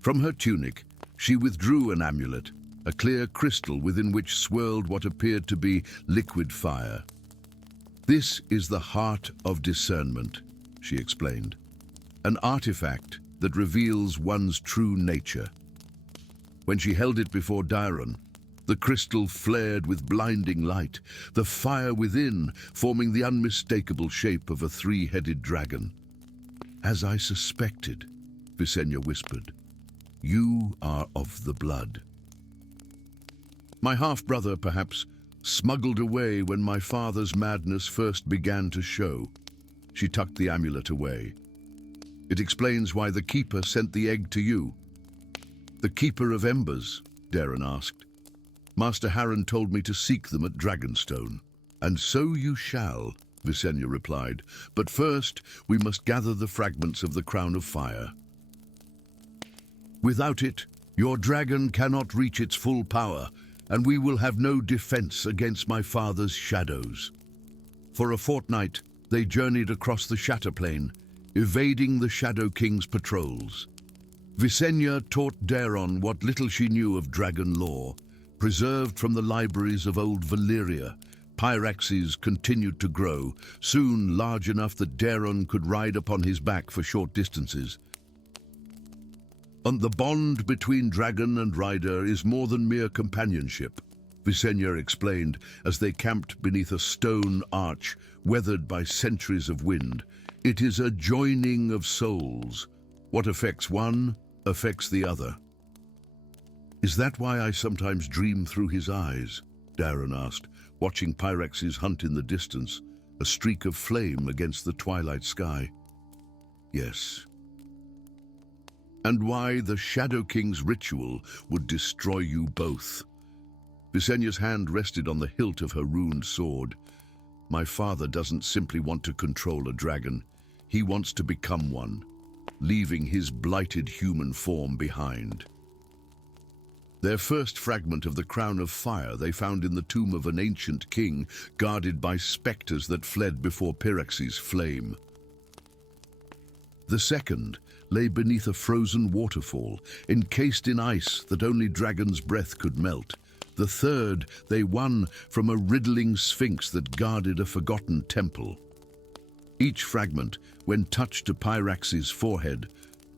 From her tunic, she withdrew an amulet, a clear crystal within which swirled what appeared to be liquid fire. "This is the heart of discernment," she explained, "an artifact that reveals one's true nature." When she held it before Darren, the crystal flared with blinding light, the fire within forming the unmistakable shape of a three-headed dragon. "As I suspected," Visenya whispered, "you are of the blood. My half-brother, perhaps, smuggled away when my father's madness first began to show." She tucked the amulet away. "It explains why the Keeper sent the egg to you." "The Keeper of Embers?" Darren asked. "Master Harren told me to seek them at Dragonstone." "And so you shall," Visenya replied. "But first, we must gather the fragments of the Crown of Fire. Without it, your dragon cannot reach its full power, and we will have no defense against my father's shadows." For a fortnight, they journeyed across the Shatterplain, evading the Shadow King's patrols. Visenya taught Darren what little she knew of dragon lore. Preserved from the libraries of old Valyria, Pyraxes continued to grow, soon large enough that Darren could ride upon his back for short distances. "And the bond between dragon and rider is more than mere companionship," Visenya explained as they camped beneath a stone arch weathered by centuries of wind. "It is a joining of souls. What affects one affects the other." "Is that why I sometimes dream through his eyes?" Darren asked, watching Pyraxes hunt in the distance, a streak of flame against the twilight sky. "Yes." "And why the Shadow King's ritual would destroy you both." Visenya's hand rested on the hilt of her ruined sword. "My father doesn't simply want to control a dragon. He wants to become one, leaving his blighted human form behind." Their first fragment of the Crown of Fire they found in the tomb of an ancient king, guarded by specters that fled before Pyraxes' flame. The second lay beneath a frozen waterfall, encased in ice that only dragon's breath could melt. The third they won from a riddling sphinx that guarded a forgotten temple. Each fragment, when touched to Pyraxes' forehead,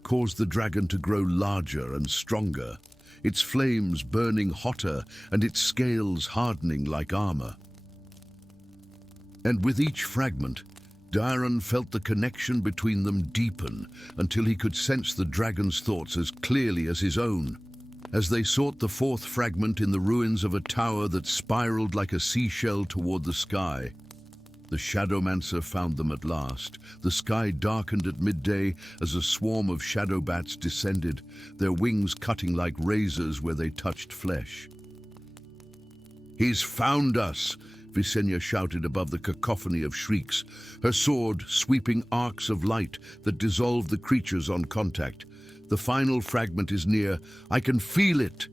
caused the dragon to grow larger and stronger, its flames burning hotter and its scales hardening like armor. And with each fragment, Darren felt the connection between them deepen until he could sense the dragon's thoughts as clearly as his own. As they sought the fourth fragment in the ruins of a tower that spiraled like a seashell toward the sky, the Shadowmancer found them at last. The sky darkened at midday as a swarm of shadow bats descended, their wings cutting like razors where they touched flesh. "He's found us," Visenya shouted above the cacophony of shrieks, her sword sweeping arcs of light that dissolved the creatures on contact. The final fragment is near. I can feel it.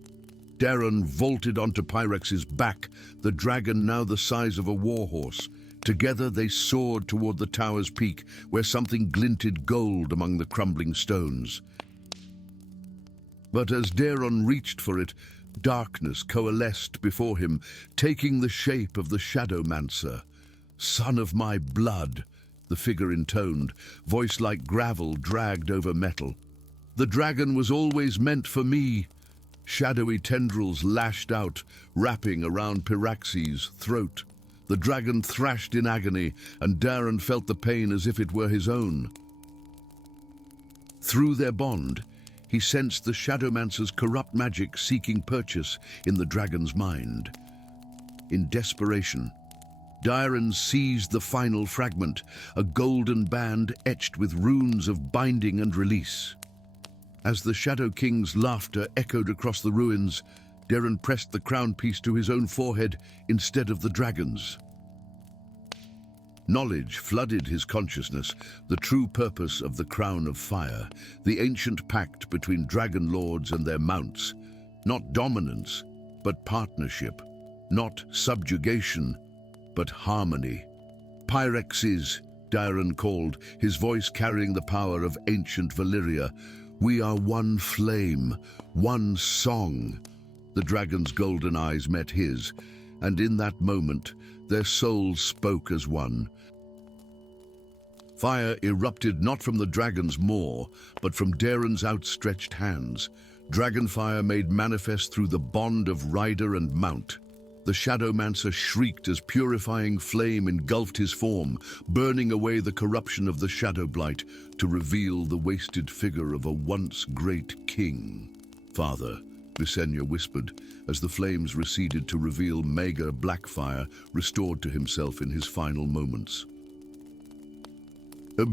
Darren vaulted onto Pyrex's back, the dragon now the size of a warhorse. Together they soared toward the tower's peak, where something glinted gold among the crumbling stones. But as Darren reached for it, darkness coalesced before him, taking the shape of the Shadowmancer. "Son of my blood," the figure intoned, voice like gravel dragged over metal. "The dragon was always meant for me." Shadowy tendrils lashed out, wrapping around Pyrex's throat. The dragon thrashed in agony, and Darren felt the pain as if it were his own. Through their bond, he sensed the Shadowmancer's corrupt magic seeking purchase in the dragon's mind. In desperation, Darren seized the final fragment, a golden band etched with runes of binding and release. As the Shadow King's laughter echoed across the ruins, Darren pressed the crown piece to his own forehead instead of the dragon's. Knowledge flooded his consciousness, the true purpose of the Crown of Fire, the ancient pact between dragon lords and their mounts. Not dominance, but partnership. Not subjugation, but harmony. Pyrexes, Darren called, his voice carrying the power of ancient Valyria. "We are one flame, one song." The dragon's golden eyes met his, and in that moment, their souls spoke as one. Fire erupted not from the dragon's maw, but from Darren's outstretched hands. Dragonfire made manifest through the bond of rider and mount. The Shadowmancer shrieked as purifying flame engulfed his form, burning away the corruption of the shadow blight to reveal the wasted figure of a once great king. "Father," Visenya whispered, as the flames receded to reveal Maegor Blackfire restored to himself in his final moments.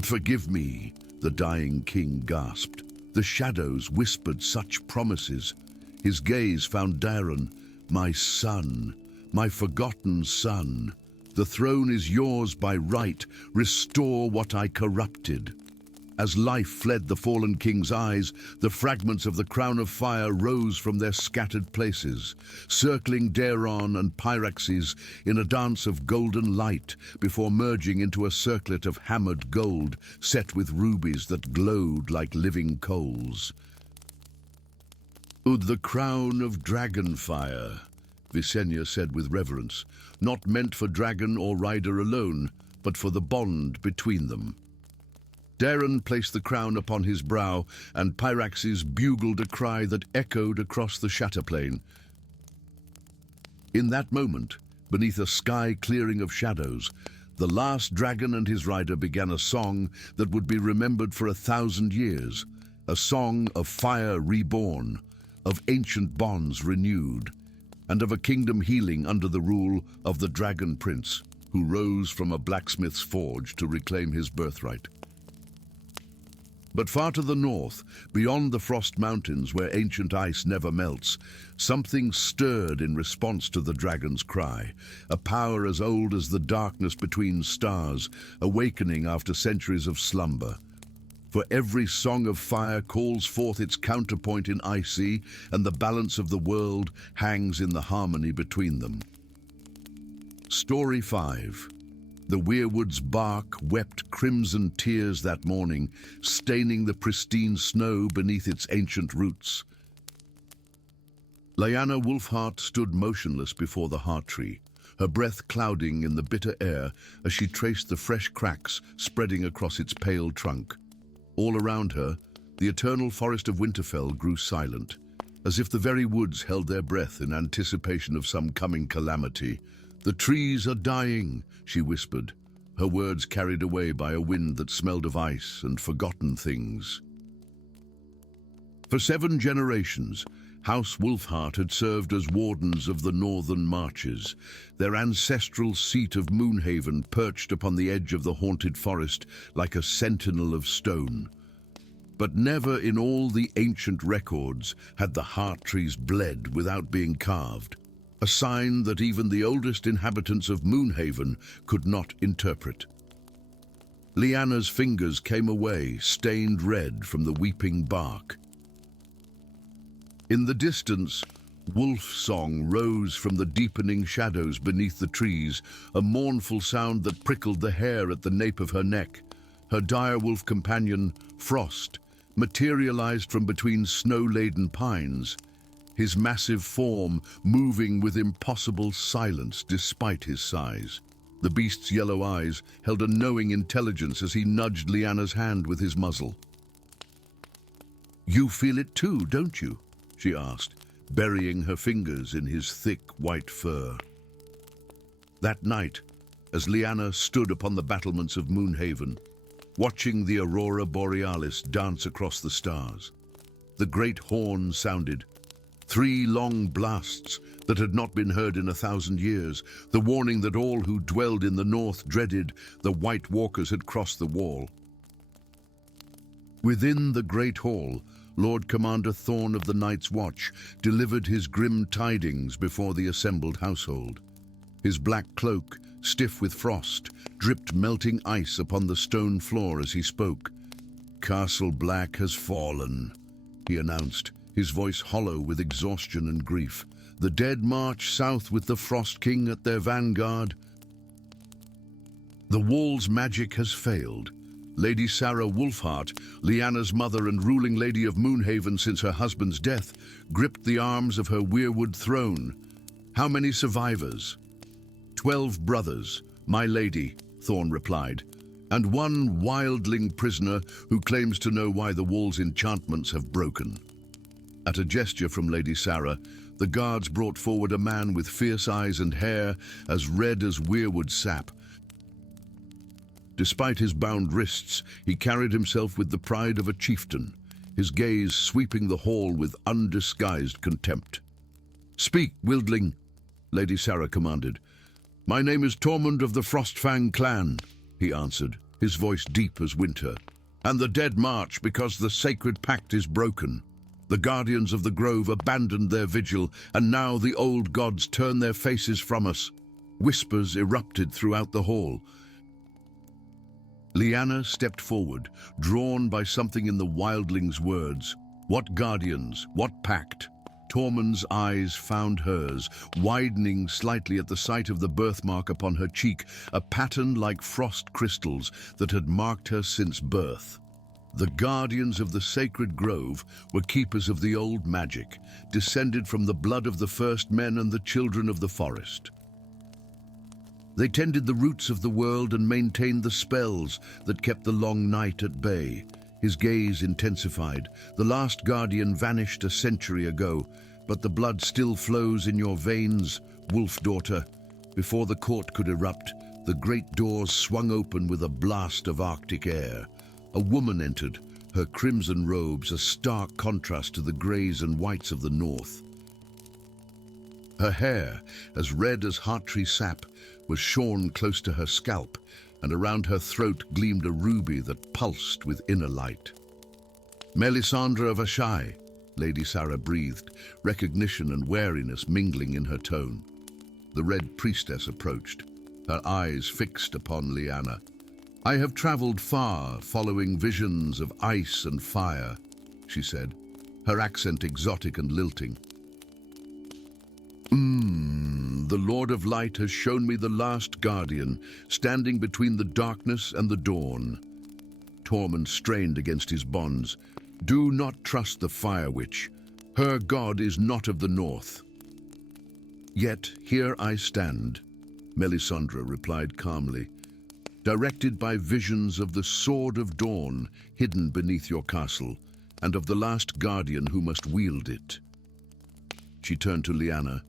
"Forgive me," the dying king gasped. The shadows whispered such promises. His gaze found Darren. "My son, my forgotten son. The throne is yours by right. Restore what I corrupted." As life fled the fallen king's eyes, the fragments of the Crown of Fire rose from their scattered places, circling Darren and Pyrexes in a dance of golden light before merging into a circlet of hammered gold set with rubies that glowed like living coals. "The crown of dragonfire," Visenya said with reverence, "not meant for dragon or rider alone, but for the bond between them." Darren placed the crown upon his brow, and Pyrexes bugled a cry that echoed across the Shatterplain. In that moment, beneath a sky clearing of shadows, the last dragon and his rider began a song that would be remembered for 1,000 years, a song of fire reborn, of ancient bonds renewed, and of a kingdom healing under the rule of the Dragon Prince, who rose from a blacksmith's forge to reclaim his birthright. But far to the north, beyond the Frost Mountains where ancient ice never melts, something stirred in response to the dragon's cry, a power as old as the darkness between stars, awakening after centuries of slumber. For every song of fire calls forth its counterpoint in icy, and the balance of the world hangs in the harmony between them. Story 5. The weirwood's bark wept crimson tears that morning, staining the pristine snow beneath its ancient roots. Lyanna Wolfheart stood motionless before the heart tree, her breath clouding in the bitter air as she traced the fresh cracks spreading across its pale trunk. All around her, the eternal forest of Winterfell grew silent, as if the very woods held their breath in anticipation of some coming calamity. "The trees are dying," she whispered, her words carried away by a wind that smelled of ice and forgotten things. For 7 generations, House Wolfheart had served as wardens of the northern marches, their ancestral seat of Moonhaven perched upon the edge of the haunted forest like a sentinel of stone. But never in all the ancient records had the heart trees bled without being carved. a sign that even the oldest inhabitants of Moonhaven could not interpret. Lyanna's fingers came away, stained red from the weeping bark. In the distance, wolf song rose from the deepening shadows beneath the trees, a mournful sound that prickled the hair at the nape of her neck. Her direwolf companion, Frost, materialized from between snow-laden pines, his massive form moving with impossible silence despite his size. The beast's yellow eyes held a knowing intelligence as he nudged Lyanna's hand with his muzzle. "You feel it too, don't you?" she asked, burying her fingers in his thick white fur. That night, as Lyanna stood upon the battlements of Moonhaven, watching the aurora borealis dance across the stars, the great horn sounded, 3 long blasts that had not been heard in 1,000 years, the warning that all who dwelled in the north dreaded the White Walkers had crossed the wall. Within the great hall, Lord Commander Thorn of the Night's Watch delivered his grim tidings before the assembled household. His black cloak, stiff with frost, dripped melting ice upon the stone floor as he spoke. "Castle Black has fallen," he announced, his voice hollow with exhaustion and grief. "The dead march south with the Frost King at their vanguard. The wall's magic has failed. Lady Sarah Wolfheart, Lyanna's mother and ruling lady of Moonhaven since her husband's death, gripped the arms of her weirwood throne. How many survivors?" 12 brothers, my lady," Thorn replied, "and 1 wildling prisoner who claims to know why the wall's enchantments have broken." At a gesture from Lady Sarah, the guards brought forward a man with fierce eyes and hair as red as weirwood sap. Despite his bound wrists, he carried himself with the pride of a chieftain, his gaze sweeping the hall with undisguised contempt. "Speak, wieldling," Lady Sarah commanded. "My name is Tormund of the Frostfang clan," he answered, his voice deep as winter. "And the dead march because the sacred pact is broken. The guardians of the grove abandoned their vigil, and now the old gods turn their faces from us." Whispers erupted throughout the hall. Lyanna stepped forward, drawn by something in the wildling's words. What guardians? What pact? Tormund's eyes found hers, widening slightly at the sight of the birthmark upon her cheek, a pattern like frost crystals that had marked her since birth. The guardians of the sacred grove were keepers of the old magic, descended from the blood of the first men and the children of the forest. They tended the roots of the world and maintained the spells that kept the long night at bay. His gaze intensified. "The last guardian vanished a century ago, but the blood still flows in your veins, wolf daughter." Before the court could erupt, the great doors swung open with a blast of Arctic air. A woman entered, her crimson robes a stark contrast to the greys and whites of the north. Her hair, as red as heart-tree sap, was shorn close to her scalp, and around her throat gleamed a ruby that pulsed with inner light. "Melisandre of Ashai," Lady Sarah breathed, recognition and wariness mingling in her tone. The Red Priestess approached, her eyes fixed upon Lyanna. "I have traveled far, following visions of ice and fire," she said, her accent exotic and lilting. The Lord of Light has shown me the last guardian, standing between the darkness and the dawn." Tormund strained against his bonds. "Do not trust the Fire Witch. Her god is not of the north." "Yet here I stand," Melisandre replied calmly, "directed by visions of the Sword of Dawn hidden beneath your castle, and of the last guardian who must wield it." She turned to Lyanna.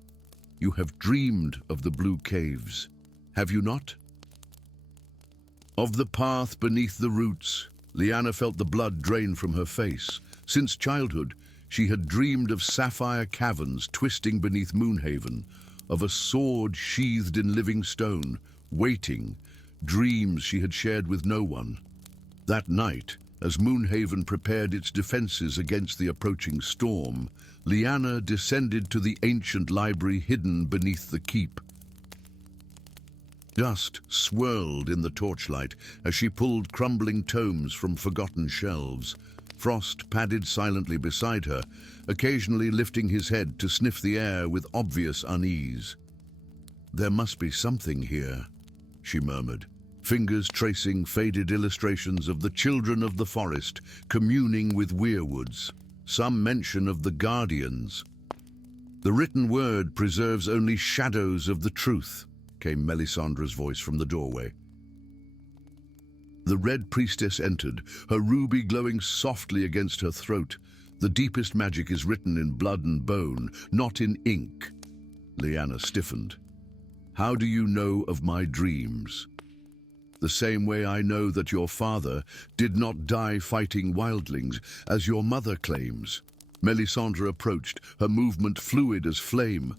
"You have dreamed of the blue caves, have you not?" Of the path beneath the roots, Lyanna felt the blood drain from her face. Since childhood, she had dreamed of sapphire caverns twisting beneath Moonhaven, of a sword sheathed in living stone, waiting, dreams she had shared with no one. That night, As Moonhaven prepared its defenses against the approaching storm, Lyanna descended to the ancient library hidden beneath the keep. Dust swirled in the torchlight as she pulled crumbling tomes from forgotten shelves. Frost padded silently beside her, occasionally lifting his head to sniff the air with obvious unease. "There must be something here," she murmured, fingers tracing faded illustrations of the children of the forest communing with weirwoods. Some mention of the guardians. "The written word preserves only shadows of the truth," came Melisandre's voice from the doorway. The Red Priestess entered, her ruby glowing softly against her throat. "The deepest magic is written in blood and bone, not in ink." Lyanna stiffened. "How do you know of my dreams?" "The same way I know that your father did not die fighting wildlings, as your mother claims." Melisandre approached, her movement fluid as flame.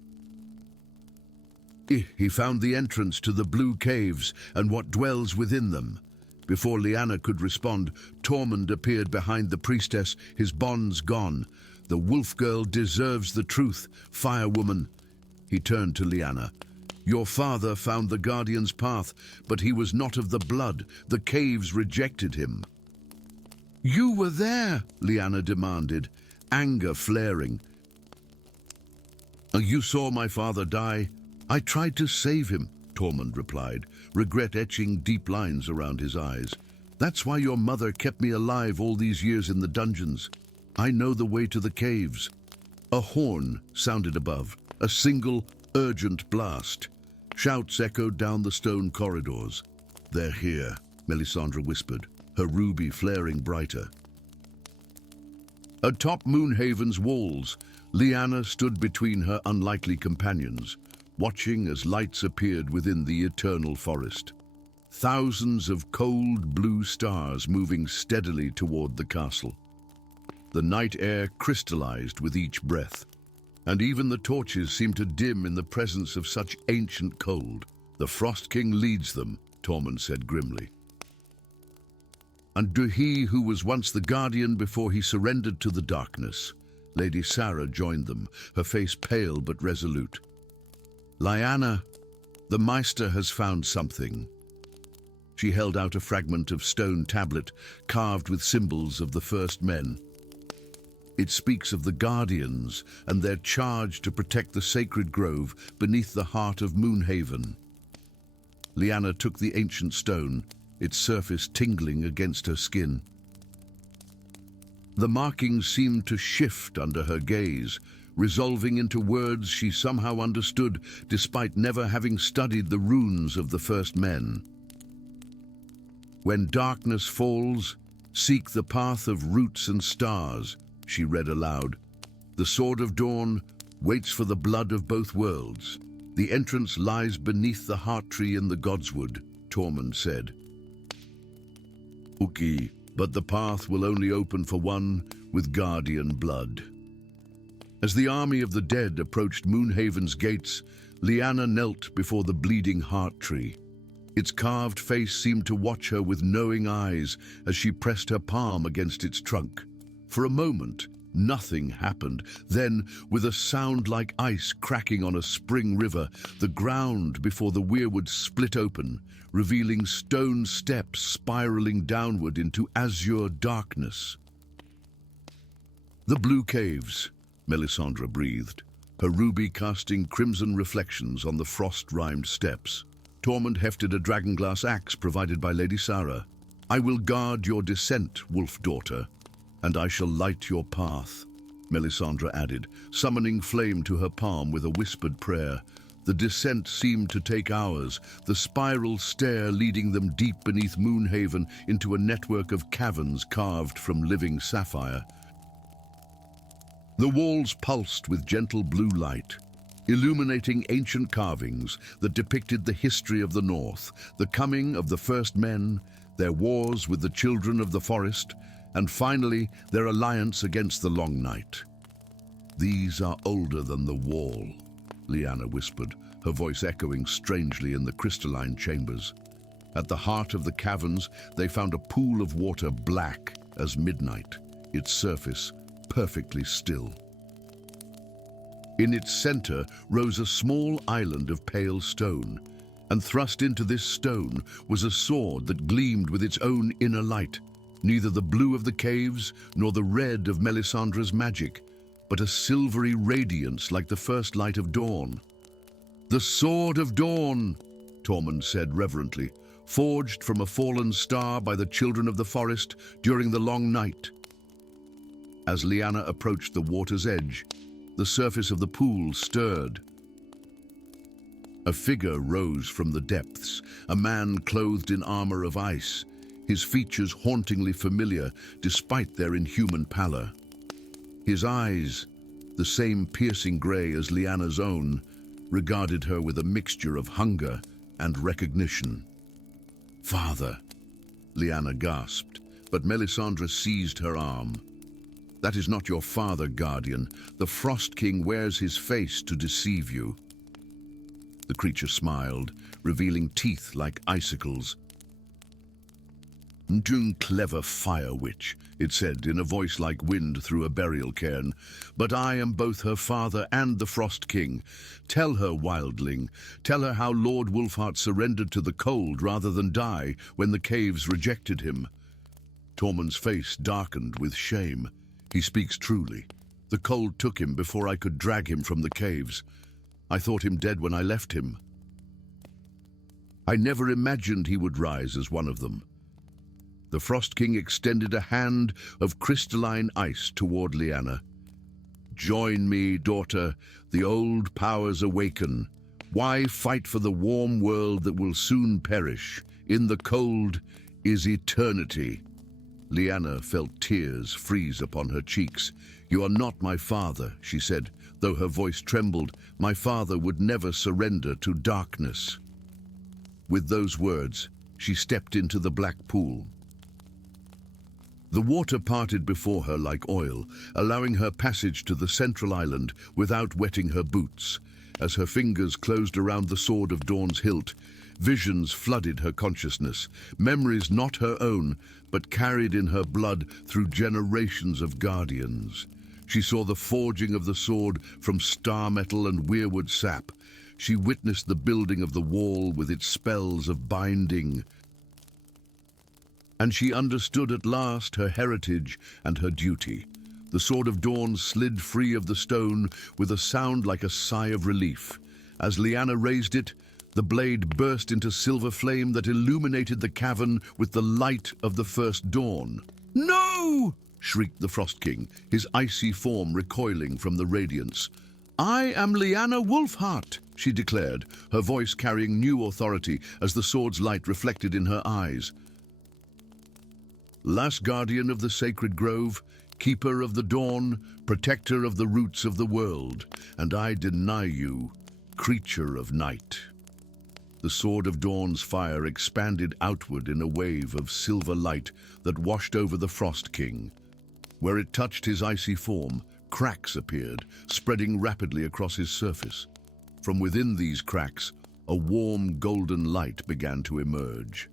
"He found the entrance to the blue caves and what dwells within them." Before Lyanna could respond, Tormund appeared behind the priestess, his bonds gone. "The wolf girl deserves the truth, firewoman." He turned to Lyanna. "Your father found the Guardian's path, but he was not of the blood. The caves rejected him." "You were there," Lyanna demanded, anger flaring. "You saw my father die. I tried to save him," Tormund replied, regret etching deep lines around his eyes. "That's why your mother kept me alive all these years in the dungeons. I know the way to the caves." A horn sounded above, a single, urgent blast. Shouts echoed down the stone corridors. "They're here," Melisandre whispered, her ruby flaring brighter. Atop Moonhaven's walls, Lyanna stood between her unlikely companions, watching as lights appeared within the eternal forest. Thousands of cold blue stars moving steadily toward the castle. The night air crystallized with each breath, and even the torches seemed to dim in the presence of such ancient cold. "The Frost King leads them," Tormund said grimly. "And to he who was once the Guardian before he surrendered to the darkness." Lady Sarah joined them, her face pale but resolute. "Lyanna, the Maester has found something." She held out a fragment of stone tablet carved with symbols of the first men. "It speaks of the Guardians and their charge to protect the sacred grove beneath the heart of Moonhaven." Lyanna took the ancient stone, its surface tingling against her skin. The markings seemed to shift under her gaze, resolving into words she somehow understood despite never having studied the runes of the first men. "When darkness falls, seek the path of roots and stars," she read aloud. "The sword of dawn waits for the blood of both worlds. The entrance lies beneath the heart tree in the Godswood," Tormund said. "Okay, but the path will only open for one with Guardian blood." As the army of the dead approached Moonhaven's gates, Lyanna knelt before the bleeding heart tree. Its carved face seemed to watch her with knowing eyes as she pressed her palm against its trunk. For a moment, nothing happened. Then, with a sound like ice cracking on a spring river, the ground before the weirwood split open, revealing stone steps spiraling downward into azure darkness. "The blue caves," Melisandre breathed, her ruby casting crimson reflections on the frost-rimed steps. Tormund hefted a dragonglass axe provided by Lady Sarah. "I will guard your descent, wolf daughter, and I shall light your path," Melisandre added, summoning flame to her palm with a whispered prayer. The descent seemed to take hours, the spiral stair leading them deep beneath Moonhaven into a network of caverns carved from living sapphire. The walls pulsed with gentle blue light, illuminating ancient carvings that depicted the history of the North, the coming of the first men, their wars with the children of the forest, and finally their alliance against the Long Night. "These are older than the wall," Lyanna whispered, her voice echoing strangely in the crystalline chambers. At the heart of the caverns, they found a pool of water black, as midnight, its surface perfectly still. In its center rose a small island of pale stone, and thrust into this stone was a sword that gleamed with its own inner light, neither the blue of the caves nor the red of Melisandre's magic, but a silvery radiance like the first light of dawn. "The Sword of Dawn," Tormund said reverently, "forged from a fallen star by the children of the forest during the long night." As Lyanna approached the water's edge, the surface of the pool stirred. A figure rose from the depths, a man clothed in armor of ice, his features hauntingly familiar despite their inhuman pallor. His eyes, the same piercing grey as Lyanna's own, regarded her with a mixture of hunger and recognition. "Father," Lyanna gasped, but Melisandre seized her arm. "That is not your father, Guardian. The Frost King wears his face to deceive you." The creature smiled, revealing teeth like icicles. "Too clever, fire witch," it said in a voice like wind through a burial cairn. "But I am both her father and the Frost King. Tell her, wildling, tell her how Lord Wolfheart surrendered to the cold rather than die when the caves rejected him." Tormund's face darkened with shame. "He speaks truly. The cold took him before I could drag him from the caves. I thought him dead when I left him. I never imagined he would rise as one of them." The Frost King extended a hand of crystalline ice toward Lyanna. "Join me, daughter. The old powers awaken. Why fight for the warm world that will soon perish? In the cold is eternity." Lyanna felt tears freeze upon her cheeks. "You are not my father," she said, though her voice trembled. "My father would never surrender to darkness." With those words, she stepped into the black pool. The water parted before her like oil, allowing her passage to the central island without wetting her boots. As her fingers closed around the Sword of Dawn's hilt, visions flooded her consciousness, memories not her own, but carried in her blood through generations of guardians. She saw the forging of the sword from star metal and weirwood sap. She witnessed the building of the wall with its spells of binding. And she understood at last her heritage and her duty. The Sword of Dawn slid free of the stone with a sound like a sigh of relief. As Lyanna raised it, the blade burst into silver flame that illuminated the cavern with the light of the first dawn. "No!" shrieked the Frost King, his icy form recoiling from the radiance. "I am Lyanna Wolfheart," she declared, her voice carrying new authority as the sword's light reflected in her eyes. "Last guardian of the sacred grove, keeper of the dawn, protector of the roots of the world, and I deny you, creature of night." The Sword of Dawn's fire expanded outward in a wave of silver light that washed over the Frost King. Where it touched his icy form, cracks appeared, spreading rapidly across his surface. From within these cracks, a warm golden light began to emerge.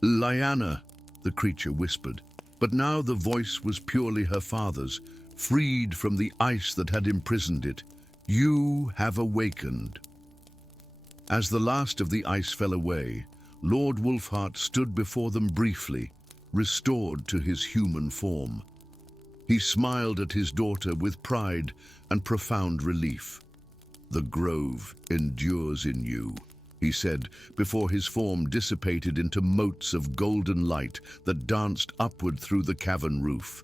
"Lyanna," the creature whispered, but now the voice was purely her father's, freed from the ice that had imprisoned it. "You have awakened." As the last of the ice fell away, Lord Wolfheart stood before them briefly, restored to his human form. He smiled at his daughter with pride and profound relief. "The grove endures in you," he said, before his form dissipated into motes of golden light that danced upward through the cavern roof.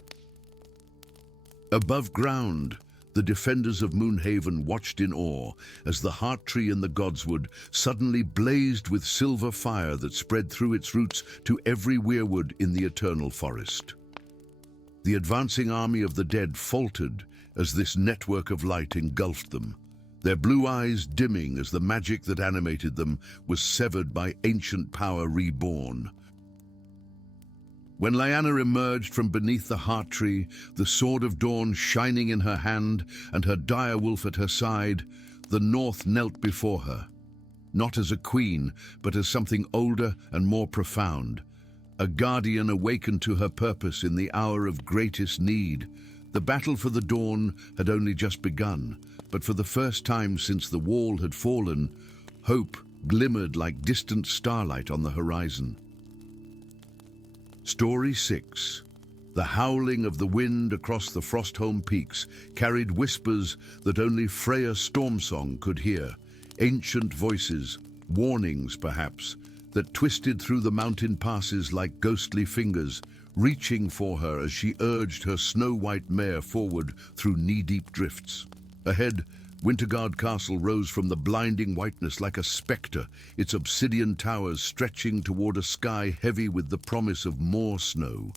Above ground, the defenders of Moonhaven watched in awe as the heart tree in the Godswood suddenly blazed with silver fire that spread through its roots to every weirwood in the eternal forest. The advancing army of the dead faltered as this network of light engulfed them, their blue eyes dimming as the magic that animated them was severed by ancient power reborn. When Lyanna emerged from beneath the heart tree, the Sword of Dawn shining in her hand and her direwolf at her side, the North knelt before her, not as a queen, but as something older and more profound. A guardian awakened to her purpose in the hour of greatest need. The battle for the dawn had only just begun, but for the first time since the wall had fallen, hope glimmered like distant starlight on the horizon. Story 6. The howling of the wind across the Frostholm peaks carried whispers that only Freya's storm song could hear, ancient voices, warnings perhaps, that twisted through the mountain passes like ghostly fingers, reaching for her as she urged her snow-white mare forward through knee-deep drifts. Ahead, Wintergard Castle rose from the blinding whiteness like a spectre, its obsidian towers stretching toward a sky heavy with the promise of more snow.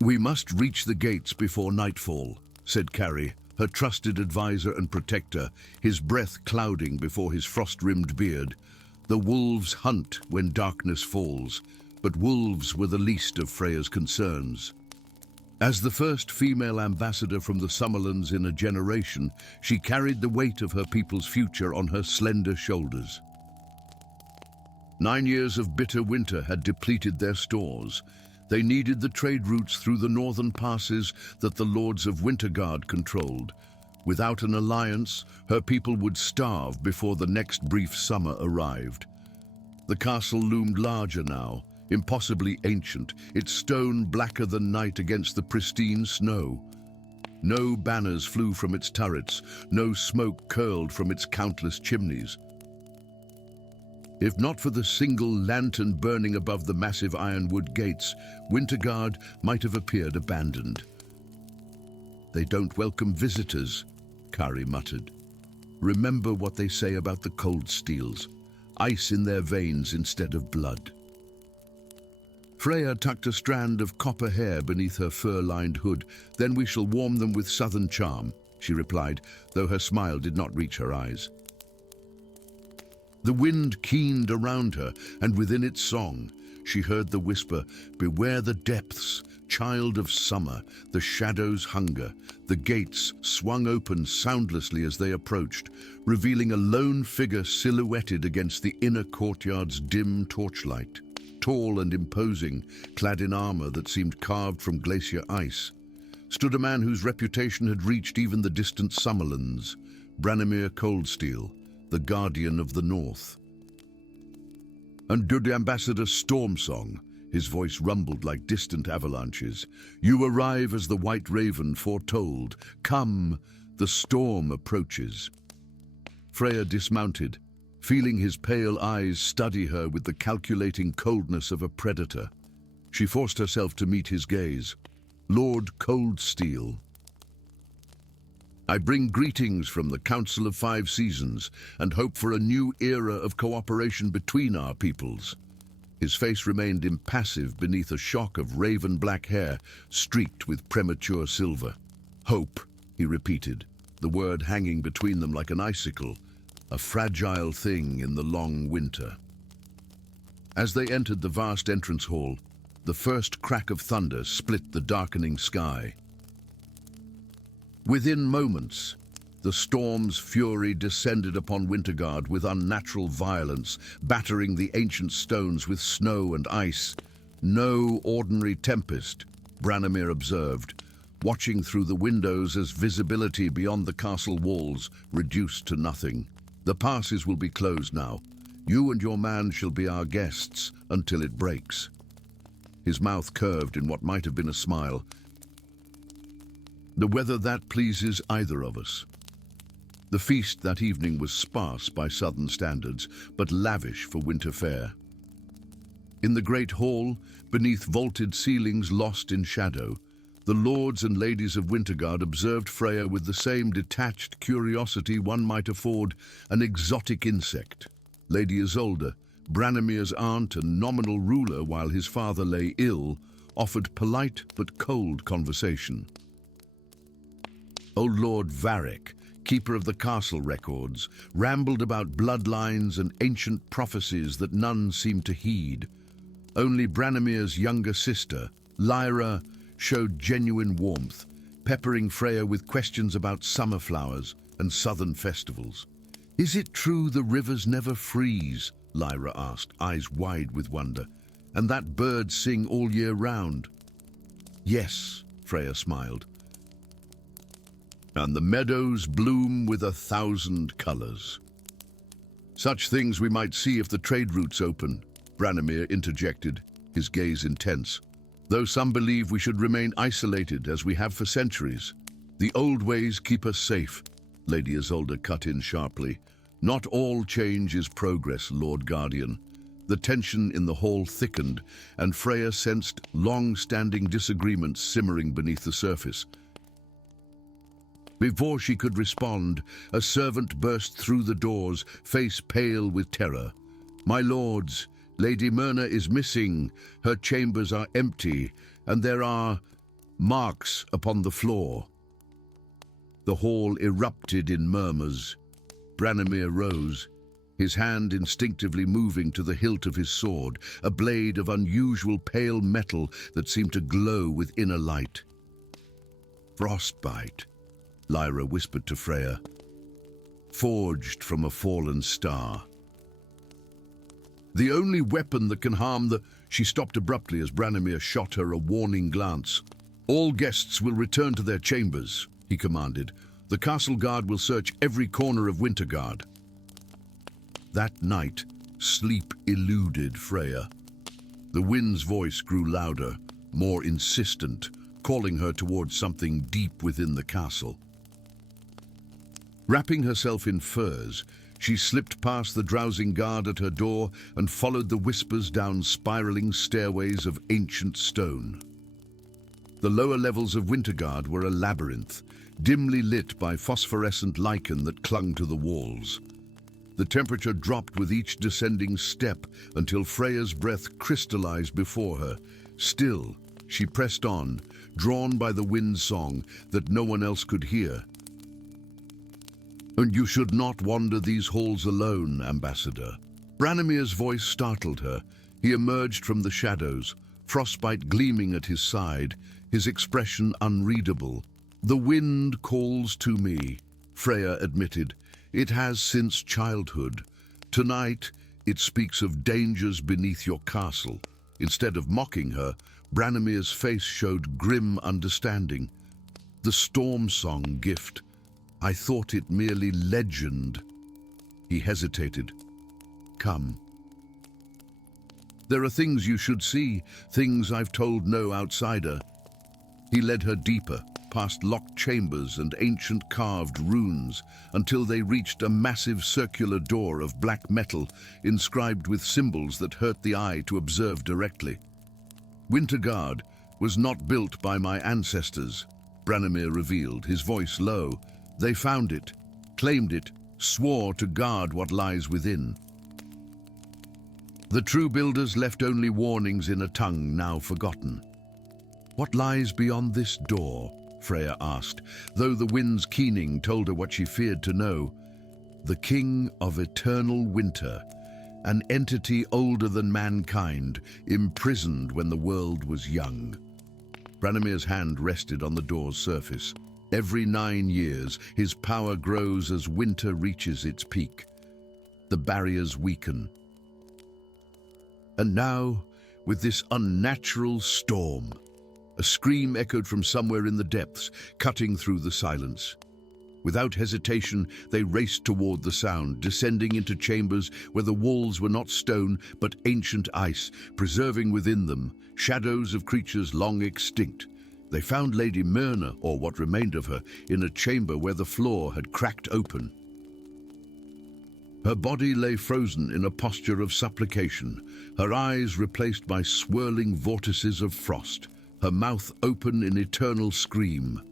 "We must reach the gates before nightfall," said Carrie, her trusted advisor and protector, his breath clouding before his frost-rimmed beard. The wolves hunt when darkness falls, but wolves were the least of Freya's concerns. As the first female ambassador from the Summerlands in a generation, she carried the weight of her people's future on her slender shoulders. 9 years of bitter winter had depleted their stores. They needed the trade routes through the northern passes that the lords of Wintergard controlled. Without an alliance, her people would starve before the next brief summer arrived. The castle loomed larger now, impossibly ancient, its stone blacker than night against the pristine snow. No banners flew from its turrets, no smoke curled from its countless chimneys. If not for the single lantern burning above the massive ironwood gates, Wintergard might have appeared abandoned. "They don't welcome visitors," Kari muttered. "Remember what they say about the cold steels. Ice in their veins instead of blood." Freya tucked a strand of copper hair beneath her fur-lined hood. "Then we shall warm them with southern charm," she replied, though her smile did not reach her eyes. The wind keened around her, and within its song, she heard the whisper, "Beware the depths, child of summer, the shadows hunger." The gates swung open soundlessly as they approached, revealing a lone figure silhouetted against the inner courtyard's dim torchlight. Tall and imposing, clad in armor that seemed carved from glacier ice, stood a man whose reputation had reached even the distant Summerlands, Branimir Coldsteel, the Guardian of the North. "And good Ambassador Stormsong," his voice rumbled like distant avalanches, "you arrive as the White Raven foretold. Come, the storm approaches." Freya dismounted, feeling his pale eyes study her with the calculating coldness of a predator. She forced herself to meet his gaze. "Lord Coldsteel, I bring greetings from the Council of Five Seasons and hope for a new era of cooperation between our peoples." His face remained impassive beneath a shock of raven-black hair streaked with premature silver. "Hope," he repeated, the word hanging between them like an icicle, a fragile thing in the long winter. As they entered the vast entrance hall, the first crack of thunder split the darkening sky. Within moments, the storm's fury descended upon Wintergard with unnatural violence, battering the ancient stones with snow and ice. No ordinary tempest, Branimir observed, watching through the windows as visibility beyond the castle walls reduced to nothing. "The passes will be closed now. You and your man shall be our guests until it breaks." His mouth curved in what might have been a smile. "The weather that pleases either of us." The feast that evening was sparse by southern standards, but lavish for winter fare. In the great hall, beneath vaulted ceilings lost in shadow, the lords and ladies of Wintergard observed Freya with the same detached curiosity one might afford an exotic insect. Lady Isolde, Branimir's aunt and nominal ruler while his father lay ill, offered polite but cold conversation. Old Lord Varric, keeper of the castle records, rambled about bloodlines and ancient prophecies that none seemed to heed. Only Branimir's younger sister, Lyra, showed genuine warmth, peppering Freya with questions about summer flowers and southern festivals. "Is it true the rivers never freeze?" Lyra asked, eyes wide with wonder. And that bird sing all year round? Yes, Freya smiled. And the meadows bloom with 1,000 colors. Such things we might see if the trade routes open, Branimir interjected, his gaze intense. Though some believe we should remain isolated as we have for centuries. The old ways keep us safe, Lady Isolde cut in sharply. Not all change is progress, Lord Guardian. The tension in the hall thickened, and Freya sensed long-standing disagreements simmering beneath the surface. Before she could respond, a servant burst through the doors, face pale with terror. My lords, Lady Myrna is missing. Her chambers are empty, and there are marks upon the floor. The hall erupted in murmurs. Branimir rose, his hand instinctively moving to the hilt of his sword, a blade of unusual pale metal that seemed to glow with inner light. Frostbite, Lyra whispered to Freya, forged from a fallen star. The only weapon that can harm the... She stopped abruptly as Branimir shot her a warning glance. All guests will return to their chambers, he commanded. The castle guard will search every corner of Wintergard. That night, sleep eluded Freya. The wind's voice grew louder, more insistent, calling her towards something deep within the castle. Wrapping herself in furs, she slipped past the drowsing guard at her door and followed the whispers down spiraling stairways of ancient stone. The lower levels of Wintergard were a labyrinth, dimly lit by phosphorescent lichen that clung to the walls. The temperature dropped with each descending step until Freya's breath crystallized before her. Still, she pressed on, drawn by the wind's song that no one else could hear. And you should not wander these halls alone, Ambassador. Branimir's voice startled her. He emerged from the shadows, frostbite gleaming at his side, his expression unreadable. The wind calls to me, Freya admitted. It has since childhood. Tonight, it speaks of dangers beneath your castle. Instead of mocking her, Branimir's face showed grim understanding. The storm song gift. I thought it merely legend. He hesitated. Come. There are things you should see, things I've told no outsider. He led her deeper, past locked chambers and ancient carved runes, until they reached a massive circular door of black metal, inscribed with symbols that hurt the eye to observe directly. Wintergard was not built by my ancestors, Branimir revealed, his voice low. They found it, claimed it, swore to guard what lies within. The true builders left only warnings in a tongue now forgotten. What lies beyond this door? Freya asked, though the wind's keening told her what she feared to know. The king of eternal winter, an entity older than mankind, imprisoned when the world was young. Branimir's hand rested on the door's surface. Every 9 years, his power grows as winter reaches its peak. The barriers weaken. And now, with this unnatural storm, a scream echoed from somewhere in the depths, cutting through the silence. Without hesitation, they raced toward the sound, descending into chambers where the walls were not stone but ancient ice, preserving within them shadows of creatures long extinct. They found Lady Myrna, or what remained of her, in a chamber where the floor had cracked open. Her body lay frozen in a posture of supplication, her eyes replaced by swirling vortices of frost, her mouth open in eternal scream.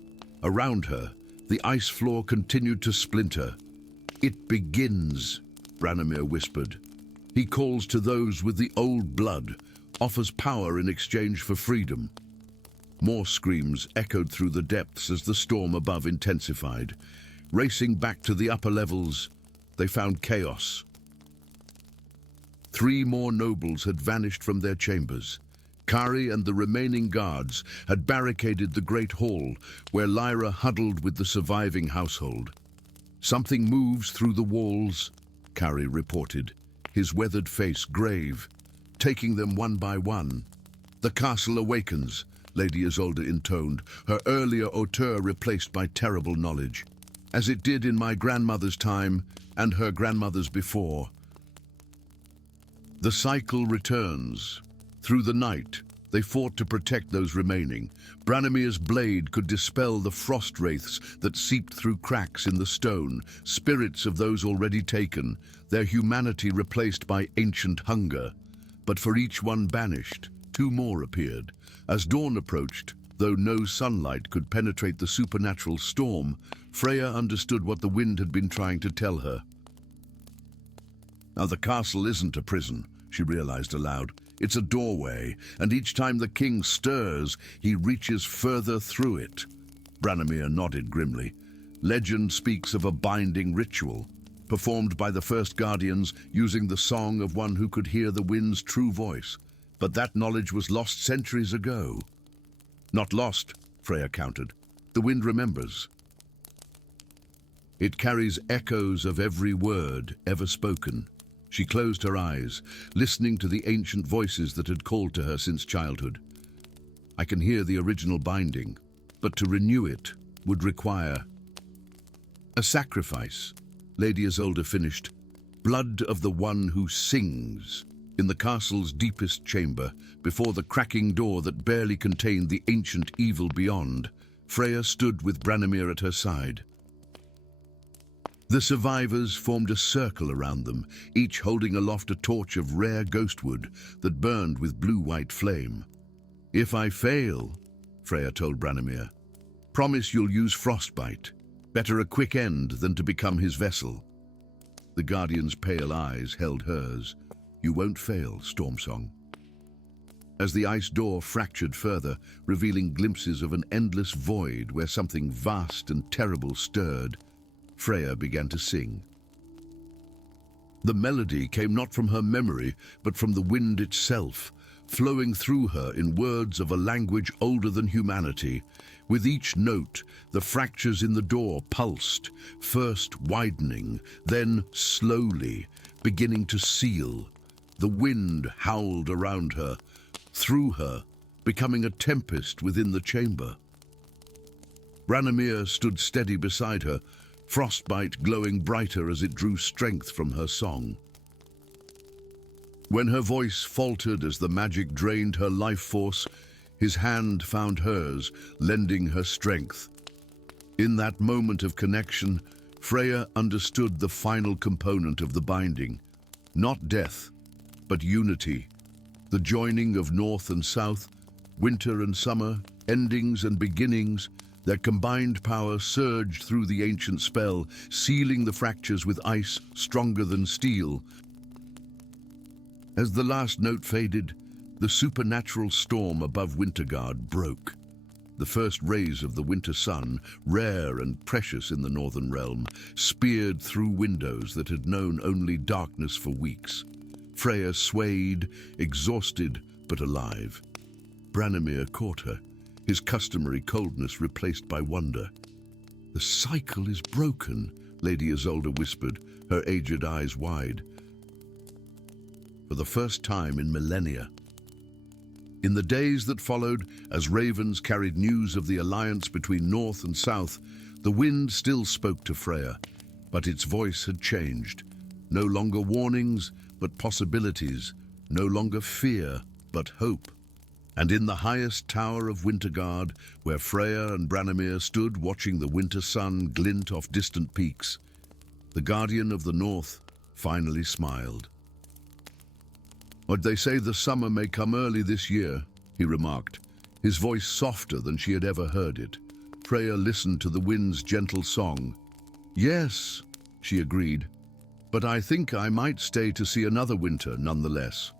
Around her, the ice floor continued to splinter. It begins, Branimir whispered. He calls to those with the old blood, offers power in exchange for freedom. More screams echoed through the depths as the storm above intensified. Racing back to the upper levels, they found chaos. 3 more nobles had vanished from their chambers. Kari and the remaining guards had barricaded the great hall where Lyra huddled with the surviving household. Something moves through the walls, Kari reported, his weathered face grave. taking them one by one. "The castle awakens," Lady Isolde intoned, her earlier hauteur replaced by terrible knowledge. "As it did in my grandmother's time and her grandmother's before. The cycle returns. Through the night, they fought to protect those remaining. Branimir's blade could dispel the frost wraiths that seeped through cracks in the stone, spirits of those already taken, their humanity replaced by ancient hunger. But for each one banished, two more appeared. As dawn approached, though no sunlight could penetrate the supernatural storm, Freya understood what the wind had been trying to tell her. Now the castle isn't a prison, she realized aloud. It's a doorway, and each time the king stirs, he reaches further through it. Branimir nodded grimly. Legend speaks of a binding ritual, performed by the first guardians using the song of one who could hear the wind's true voice. But that knowledge was lost centuries ago. Not lost, Freya countered. The wind remembers. It carries echoes of every word ever spoken. She closed her eyes, listening to the ancient voices that had called to her since childhood. I can hear the original binding, but to renew it would require a sacrifice. Lady Isolde finished. Blood of the one who sings. In the castle's deepest chamber, before the cracking door that barely contained the ancient evil beyond, Freya stood with Branimir at her side. The survivors formed a circle around them, each holding aloft a torch of rare ghostwood that burned with blue-white flame. "If I fail," Freya told Branimir, "promise you'll use frostbite. Better a quick end than to become his vessel." The Guardian's pale eyes held hers. "You won't fail, Stormsong." As the ice door fractured further, revealing glimpses of an endless void where something vast and terrible stirred, Freya began to sing. The melody came not from her memory, but from the wind itself, flowing through her in words of a language older than humanity. With each note, the fractures in the door pulsed, first widening, then slowly beginning to seal. The wind howled around her, through her, becoming a tempest within the chamber. Branimir stood steady beside her, frostbite glowing brighter as it drew strength from her song. When her voice faltered as the magic drained her life force, his hand found hers, lending her strength. In that moment of connection, Freya understood the final component of the binding. Not death, but unity. The joining of north and south, winter and summer, endings and beginnings. Their combined power surged through the ancient spell, sealing the fractures with ice stronger than steel. As the last note faded, the supernatural storm above Wintergard broke. The first rays of the winter sun, rare and precious in the northern realm, speared through windows that had known only darkness for weeks. Freya swayed, exhausted but alive. Branimir caught her, his customary coldness replaced by wonder. "The cycle is broken," Lady Isolde whispered, her aged eyes wide. For the first time in millennia. In the days that followed, as ravens carried news of the alliance between North and South, the wind still spoke to Freya, but its voice had changed. No longer warnings, but possibilities. No longer fear, but hope. And in the highest tower of Wintergard, where Freya and Branimir stood watching the winter sun glint off distant peaks, the Guardian of the North finally smiled. "But they say the summer may come early this year," he remarked, his voice softer than she had ever heard it. Freya listened to the wind's gentle song. "Yes," she agreed, "but I think I might stay to see another winter nonetheless."